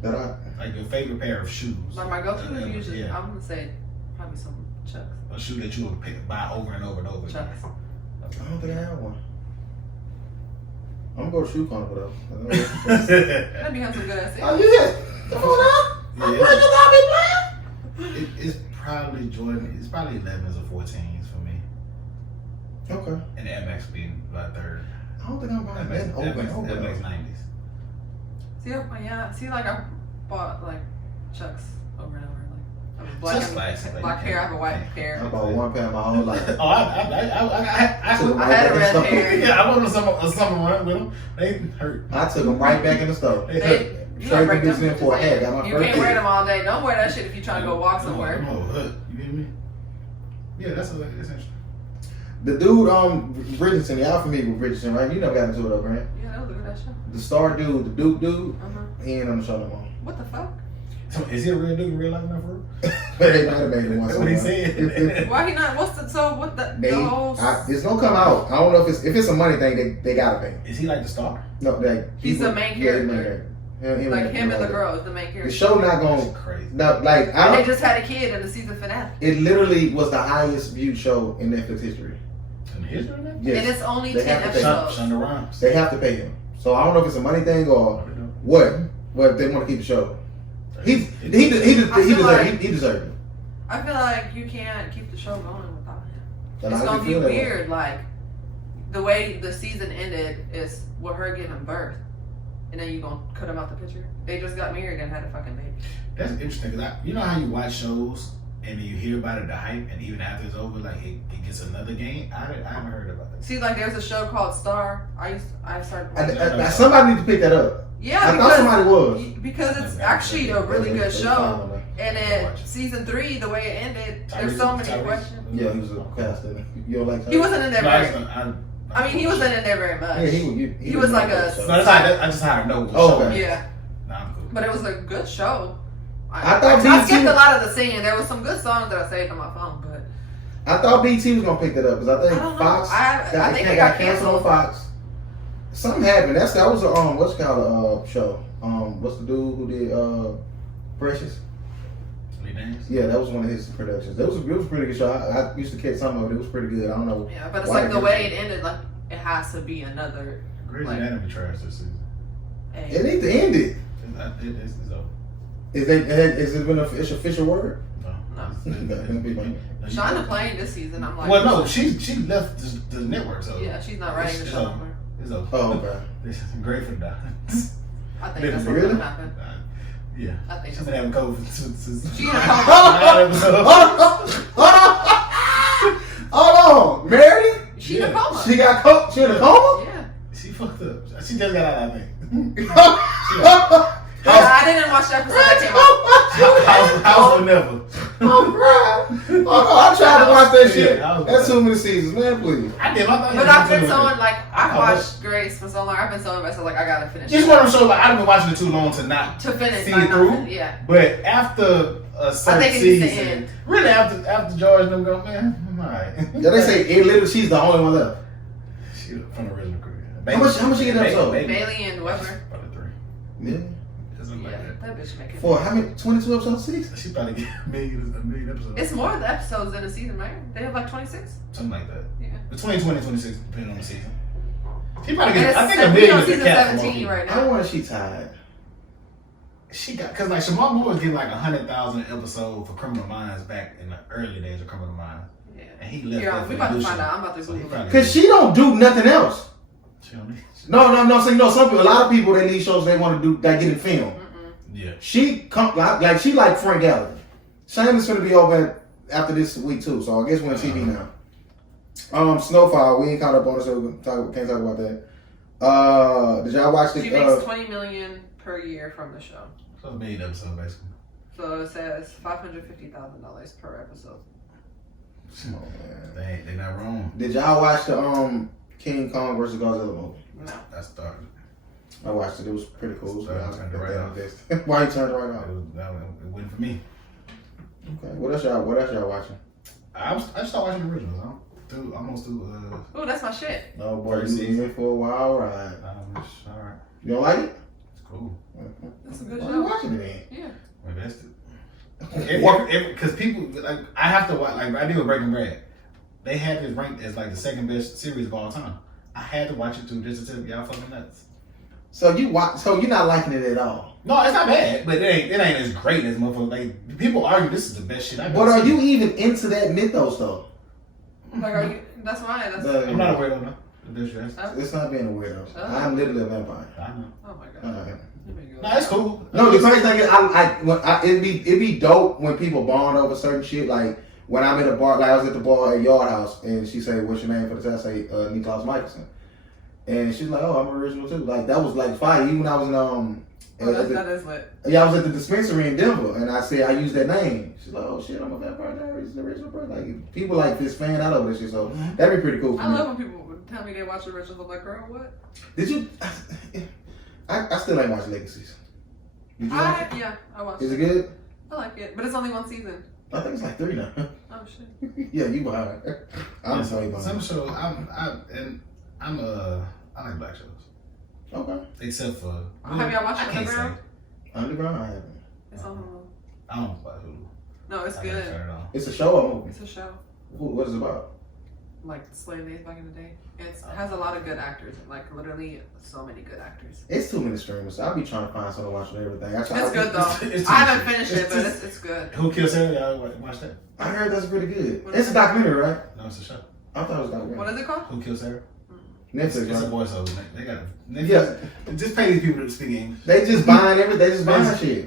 your favorite pair of shoes. Like my go-to is usually, I'm gonna say probably some Chucks. A shoe that you would buy over and over and over. Chucks. I don't think I have one. I'm gonna go to Shoe Carnival though. Let me have some good ass. Oh yeah. Come on now. Yeah. It's probably Jordan. It's probably 11s or 14s for me. Okay. And Air Max being about third. I don't think I'm buying that Air Max 90s. See, like I bought like Chucks over and over. Black, Just like black hair, I have a white hair. I bought one pair my whole life. Oh, I Took 'em I right had back a in the red store. hair. Yeah, I went to a summer run with them. They hurt. I took them right back in the store. They hurt. You Straight break from them in for a hat. Got my You first can't wear hit. them all day. Don't wear that shit if you're trying to go walk somewhere. You hear me? Yeah, that's interesting. The dude, Bridgerton, y'all familiar with Bridgerton, right? You never got into it, though, Grant. Yeah, that was a good show. The star dude, the Duke dude, Uh-huh. he ain't on the show no more. What the fuck? So, is he a real dude in real life now, for real? But they might have made it once. That's what he said. Why he not? What's the so? What the? They, the whole, it's gonna come out. I don't know if it's a money thing. They gotta pay. Is he like the star? No, He's the main character. Him like him and the girl. girl is the main character. The show not That's going. crazy. No, like I And they don't. just had a kid in the season finale. It literally was the highest viewed show in Netflix history. In history, man? Yes, And it's only They 10 have to pay. episodes. Shonda Rhimes. they have to pay him. So I don't know if it's a money thing or what. But they want to keep the show. He deserved it. I feel like you can't keep the show going without him. And It's I gonna can be feel that way. weird. Like the way the season ended is with her giving birth, and then you gonna cut him out the picture. They just got married and had a fucking baby. That's interesting because you know how you watch shows and then you hear about it, the hype, and even after it's over, like it gets another game. I haven't heard about that. See, like there's a show called Star. I started watching. Somebody need to pick that up. Yeah, I thought somebody was. because it's actually a really good show. And then season 3, the way it ended, there's so many questions. Yeah, he was a pastor. You don't like that? He wasn't in there No, very. I mean, he wasn't in there very much. Yeah, He was like a- No, that's how I just how to know what Oh, show. okay. Yeah, Nah, I'm cool. but it was a good show. I thought I BT skipped a lot of the singing. There was some good songs that I saved on my phone, but I thought BT was gonna pick that up because I think I don't know. Fox. I think it got got canceled on Fox. Something happened. That was a what's it called show. What's the dude who did Precious? Lee Daniels? Yeah, that was one of his productions. It was a pretty good show. I used to catch some of it. It was pretty good. I don't know. yeah, but it's why like they the did way it. it ended. Like it has to be another. Grey's Like- Anatomy trash this season. It needs to end it. It's over. Is it been an official word? No. No. Shonda playing this season. I'm like, Well, no, she left the network, so Yeah, she's not writing the It's show over. anymore. it's over. Oh, okay. It's great for that. I think that's what's Really? gonna happen. Yeah. I think She's that's been having COVID since. She in a coma. Hold on, Mary. She in a coma. She in a coma. Yeah. She fucked up. She just got out, I think. I didn't watch the episode that came out. House or never. I'm crying. Oh, I tried to watch that shit. Yeah, That's too many seasons, man. Please. I did my thing. But I've been so like I I've watched Grace for so long. I've been so invested. Like I gotta finish. Just it. one of them shows like I've been watching it too long to not To finish. see like, it through. Yeah. But after a certain think it needs to season, end. really after George and them go, man, I'm alright. Yeah, they say it literally. She's the only one left. She from the original career. How much she get an episode? Bailey and Weber. Probably 3. Yeah. Something like Yeah, that. that bitch making. For how many? 22 episodes, 6? She probably get a million episodes. It's more of the episodes in a season, right? They have like 26. Something like that. Yeah. Between 20 and 26, depending on the season. She probably And get. it's I think we a million on is the season cap for most 17 people. right I now. wonder if she tired. She got because like Shamar Moore was getting like 100,000 episode for Criminal Minds back in the early days of Criminal Minds, Yeah. and he left. Here, that we for about the to new find show. out. I'm about to So he Google it. probably- Cause she don't do nothing else. She don't need- No. So you know, some people, a lot of people, they leave shows they want to do, they get in film. Yeah. She come like she like Frank Gallagher. Shame is gonna be over after this week too, so I guess we're on TV now. Snowfall, we ain't caught up on it, so we can't talk about that. Did y'all watch the? She makes $20 million per year from the show. So a million episode basically. So it says $550,000 per episode. Come on, man. They not wrong. Did y'all watch the King Kong versus Godzilla movie? No. That started. I watched it. It was pretty cool. So I turned it right off. Why you turned it right off? It went for me. Okay. What else y'all watching? I started watching the originals. Almost through. Oh, that's my shit. Oh boy, First you season. in for a wild ride. Alright. You don't like it? It's cool. That's a good Why you show. watching it Yeah. Invested. Because people like I have to watch like I did with Breaking Bad. They had this ranked as like the second best series of all time. I had to watch it too just to tell y'all fucking nuts. So you're not liking it at all. No, it's not bad, but it ain't as great as motherfuckers. Like people argue this is the best shit I've ever But are seen. you even into that mythos though? Like, are you? That's why. That's. I'm not a weirdo, no. That's Oh, It's not being a weirdo. Oh. I'm literally a vampire. I know. oh my god. Nah, it's cool. No, the crazy thing is, it'd be dope when people bond over certain shit. Like when I'm in a bar, like I was at the bar at Yard House, and she said, "What's your name for the test?" I say, Niklaus Michelson. And she's like, "Oh, I'm original too." Like that was like fire. Even when I was in that is lit. Yeah, I was at the dispensary in Denver, and I said I used that name. She's like, "Oh shit, I'm a Vampire Diaries, the original person." Like people like this fan out over this shit, so that'd be pretty cool. I love when people tell me they watch the originals. I'm like, girl, what? Did you? I still ain't watched Legacies. Did you watch it? Yeah, I watched Is it. it good? I like it, but it's only one season. I think it's like 3 now. Oh shit. Yeah, you behind. I'm sorry behind. Some shows, I like black shows. Okay. Except for. Have y'all watched I can't Underground? say. Underground, I haven't. It's on Hulu. I don't watch Hulu. No, it's I good. never turn it on. It's a show or movie? It's a show. What is it about? Like slave days back in the day. It has a lot of good actors. Like literally so many good actors. It's too many streamers. I'll be trying to find something to watch with everything. It's good though. it's I haven't finished it, but it's good. Who Killed Sarah? Y'all watch that? I heard that's pretty good. What It's is a it? documentary, right? No, it's a show. I thought it was a documentary. What is it called? Who Killed Sarah? Netflix, It's a right? voiceover. They got Yeah. Just pay these people to speak English. They just buying everything. They just buying shit.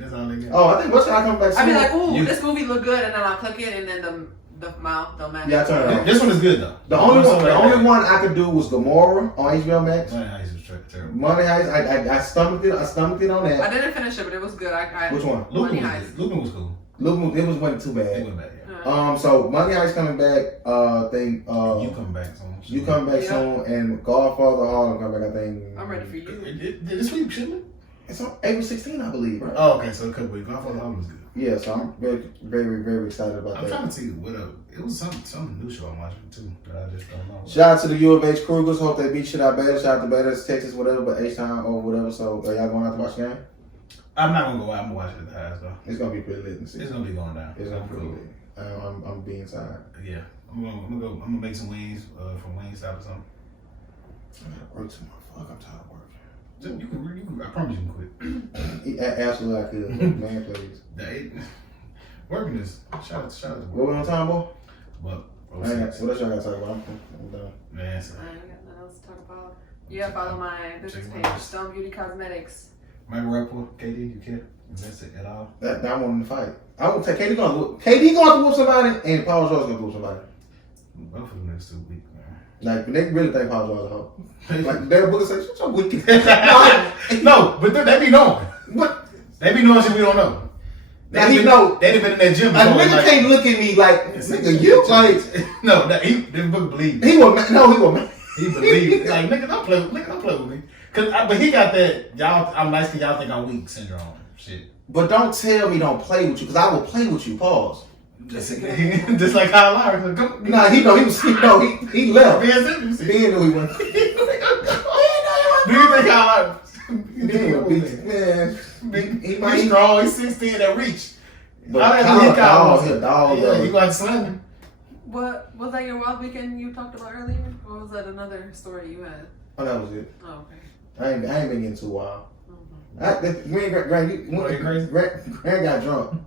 That's all they get. Oh, I think what's I come back soon. I'd be like, ooh, You- this movie look good, and then I'll click it, and then the mouth don't match. Yeah, I turn it off. This one is good though. The only one I could do was Gomorrah on HBO Max. Money Heist was terrible. Money Heist, I stomached it. I stomached it on I that. didn't finish it, but it was good. Which one? Money Lupin Heist. was cool. Look, it wasn't too It bad. went back. Yeah. So Money Heist coming back. You come back soon. You come back soon, and Godfather Harlem come back. I think. I'm ready for you. This week, shouldn't it? It's on April 16, I believe, right? Oh, okay. So a couple weeks. Godfather Harlem was good. Yeah, so I'm very, very, very excited about I'm that. trying to see what it was some new show I'm watching too, but I just don't know. Shout out to the U of H Krugers. Hope they beat shit out better. Shout out to Betters, Texas, whatever, but H-Town or whatever. So, are y'all going out to watch the game? I'm not gonna go out. I'm gonna watch it at the highest though. It's going to be pretty lit. It's It's gonna be going down. going to be pretty lit. I'm being inside. Yeah, I'm gonna make some wings from Wingstop or something. I gotta work tomorrow. Fuck, I'm tired of working. You can. I promise you can quit. Absolutely, I could. Man, please. Working is shout out to What we on time, boy? But What else y'all got to talk about? I'm done. man, so I ain't got nothing else to talk about. Yeah, follow my business Check page, my- Stone Beauty Cosmetics. Michael Rapport, KD, you care? Invest it at all? That I want him to fight. I won't take KD going to whoop somebody, and Paul George going to whoop somebody. Both of them next 2 weeks, man. Like, they really think Paul George is a hoe. Like, Derek Booker say, shut your wicked. No, but they be knowing. What? They be knowing shit we don't know. Now he know. They done been in that gym A before. nigga can't look at me like, nigga, you like. No, this book believe. He was no, he was. He believe. Like nigga, don't play with me. But he got that y'all. I'm nice because y'all think I'm weak syndrome. Shit. But don't tell me don't play with you, because I will play with you. Pause. Just like Kyle Lowry. Nah, he know he was. No, he left. Ben Ben knew he went. Do you think Kyle Lowry? Man, he might. He's strong. He's 16 at reach. But I Kyle, didn't dog, he a dog. Yeah, though. you got to slam him. What was that your wild weekend you talked about earlier? Or was that another story you had? Oh, that was it. Oh, okay. I ain't been getting too wild. Mm-hmm. Grant got drunk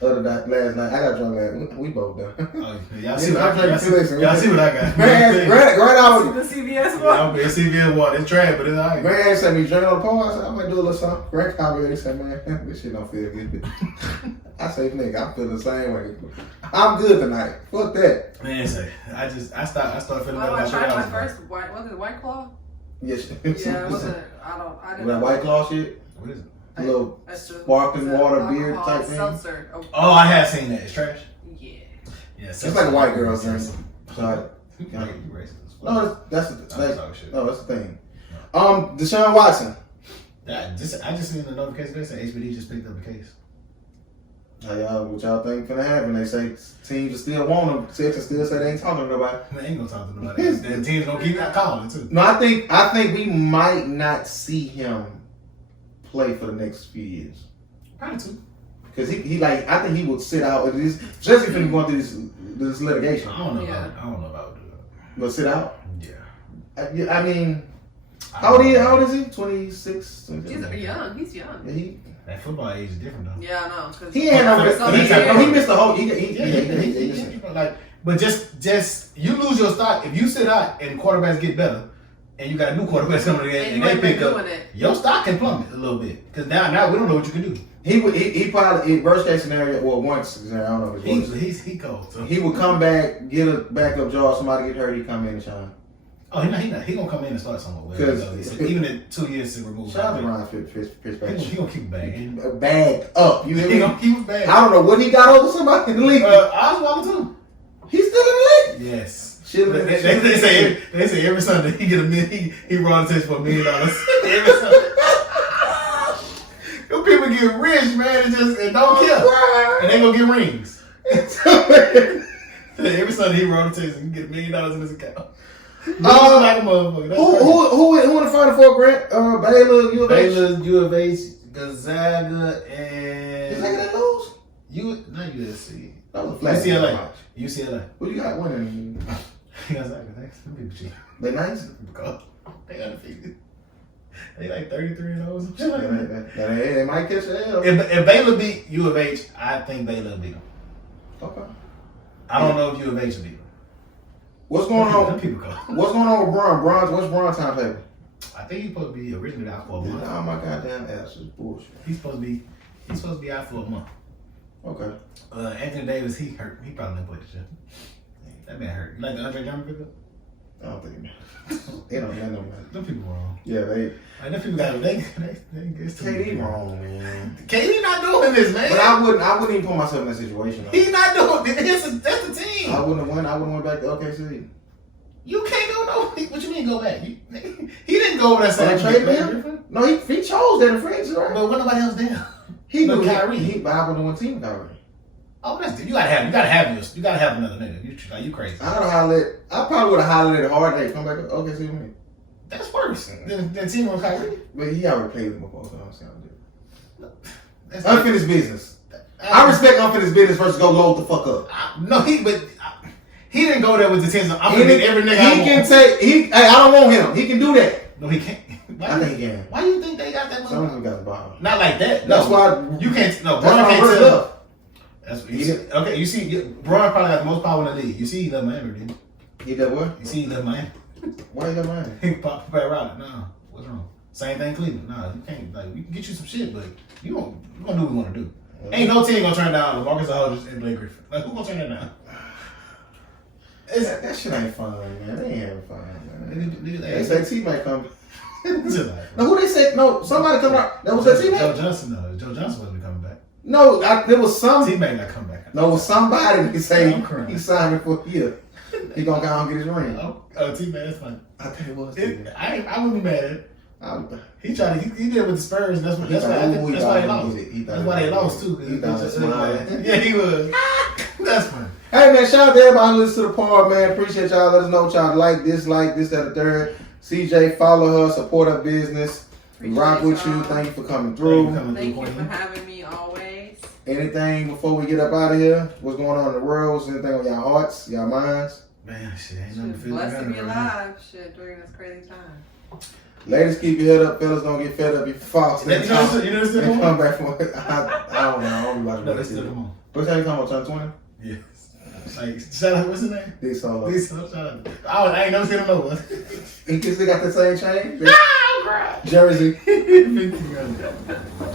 last night. I got drunk last night. We both done. Oh, y'all see what I'm I got? Y'all see what I got? Grant out. The CVS Yeah, I'm being CVS water. It's trash, but it's alright. Grant said me drink on the pole. I said I might do a little something. Grant called me and said, man, this shit don't feel good. I say, nigga, I feel the same way. I'm good tonight. Fuck that. Man, say I started feeling Oh, better I about tried my 3 hours first white. Was it White Claw? Yes. Yeah, it wasn't. I didn't. That White Claw shit. What is it? A little That's just- sparkling it's a water beer alcohol type thing. seltzer. Oh, I have seen that. It's trash. Yeah. Yeah, It's like a white girl's drink. So, you racist. No, that's shit. the thing. Deshaun Watson. I just seen the notification that said HBD just picked up the case. What y'all think gonna happen? They say teams will still want him. Texas still say they ain't talking to nobody. They ain't gonna talk to nobody. The team's gonna keep calling too. No, I think we might not see him play for the next few years. Probably too. Because he I think he would sit out. Especially if he's going through this litigation. I don't know. Yeah. I don't know about that. But sit out. Yeah. I mean, how old is he? 26. He's young. He's young. Yeah, That football age is different though. Yeah, I know. 'Cause he ain't no. He missed the whole. Like, but just you lose your stock if you sit out and quarterbacks get better. and you got a new quarterback coming in, And and you they ain't pick been up, doing it. your stock can plummet a little bit. Because now we don't know what you can do. He probably, worst case scenario, or one scenario, I don't know if it's worse. He cold. So. He would come back, get a backup job, somebody get hurt, he come in and shine. Oh, he not. He gonna come in and start somewhere. Because even in 2 years to remove. Shout out to Ryan Fitzpatrick. He gonna keep it bagging. Bag up. You hear me? He gonna keep it bagging. I don't know what he got over somebody in the league. Osweiler too. He's still in the league. Yes. They say every Sunday he get $1 million. He run test for $1 million every Sunday. Them people get rich, man, and don't care, and they gonna get rings. Every Sunday he run test and get $1 million in his account. Like a motherfucker. Who in the Final Four, Grant? Baylor, U of H? Baylor, U of H, Gonzaga, and Gonzaga that lose? Not USC. UCLA. UCLA. Who you got winning? Gonzaga. Them people cheap. They nice? They undefeated. They like 33-0. They might catch an L. If Baylor beat U of H, I think Baylor beat them. Okay. I don't know if U of H will beat them. What's going on? What's going on with Bron? What's Bron's timetable? I think he's supposed to be originally out for a month. Oh my goddamn ass is bullshit. He's supposed to be out for a month. Okay. Anthony Davis, he hurt. He probably didn't play the shit. That man hurt. You like the Andre Drummond pickup? I don't think they don't know. Them people wrong. Yeah, they people got they KD wrong, man. KD not doing this, man. But I wouldn't even put myself in that situation. He's not doing this. That's the team. I wouldn't have went back to OKC. You can't go no. What you mean go back? He didn't go over that side. Traded him? No, he chose that in France, right? But when nobody else there. He knew knew Kyrie. But I wouldn't want team Kyrie. Oh, you gotta have another nigga. You crazy. I probably would have hollered at hard day. Come back to OKC with me. That's worse than team with Kyrie. But he already played with him before, so I'm saying. Unfinished business. I respect unfinished business versus go load the fuck up. No, he didn't go there with the intention. I'm gonna get every nigga. I don't want him. He can do that. No, he can't. I think he can. Why do you think they got that money? Some of them got the bottom. Not like that. That's why you can't. No, Bron can't tell. That's what you see. Okay, you see, Bron probably got the most power in the league. You see, he left Miami, didn't he? He did what? You see, he left Miami. Why he left Miami? He popped back around. No, what's wrong? Same thing, Cleveland. No, you can't. Like, we can get you some shit, but you gonna do what we want to do. Ain't no team gonna turn down LaMarcus Aldridge and Blake Griffin. Like, who gonna turn that down? That shit ain't fun, man. They ain't having fun, man. They say T might come. No, who they say? No, somebody come out. That was that T-Mac? Joe Johnson, no. Joe Johnson wasn't coming back. No, there was some. T-Mac not coming back. No, it was somebody that say he signed me for a year. He gonna go and get his ring. Oh, T-Mac, that's funny. I think it was. I wouldn't be mad at it. He tried to. He did it with the Spurs. That's why they lost. That's why they lost too. Yeah, he was. That's funny. Hey man, shout out to everybody who listens to the pod, man. Appreciate y'all. Let us know what y'all like, this, that, and the third. CJ, follow her, support her business. We rock with you. Thank you for coming through. Thank you for having me always. Anything before we get up out of here? What's going on in the world? What's anything on y'all hearts, y'all minds? Man, shit, ain't nothing to feel blessed to be alive, shit, during this crazy time. Ladies, keep your head up. Fellas, don't get fed up. You fall. You know this still come back from it. I don't know. I don't like no, it's still come on. What's that you talking about? 20? Yes. Like, shout out, what's his name? This Solo. Shout out. I ain't never seen him over. He still got the same chain? Ah, Jersey.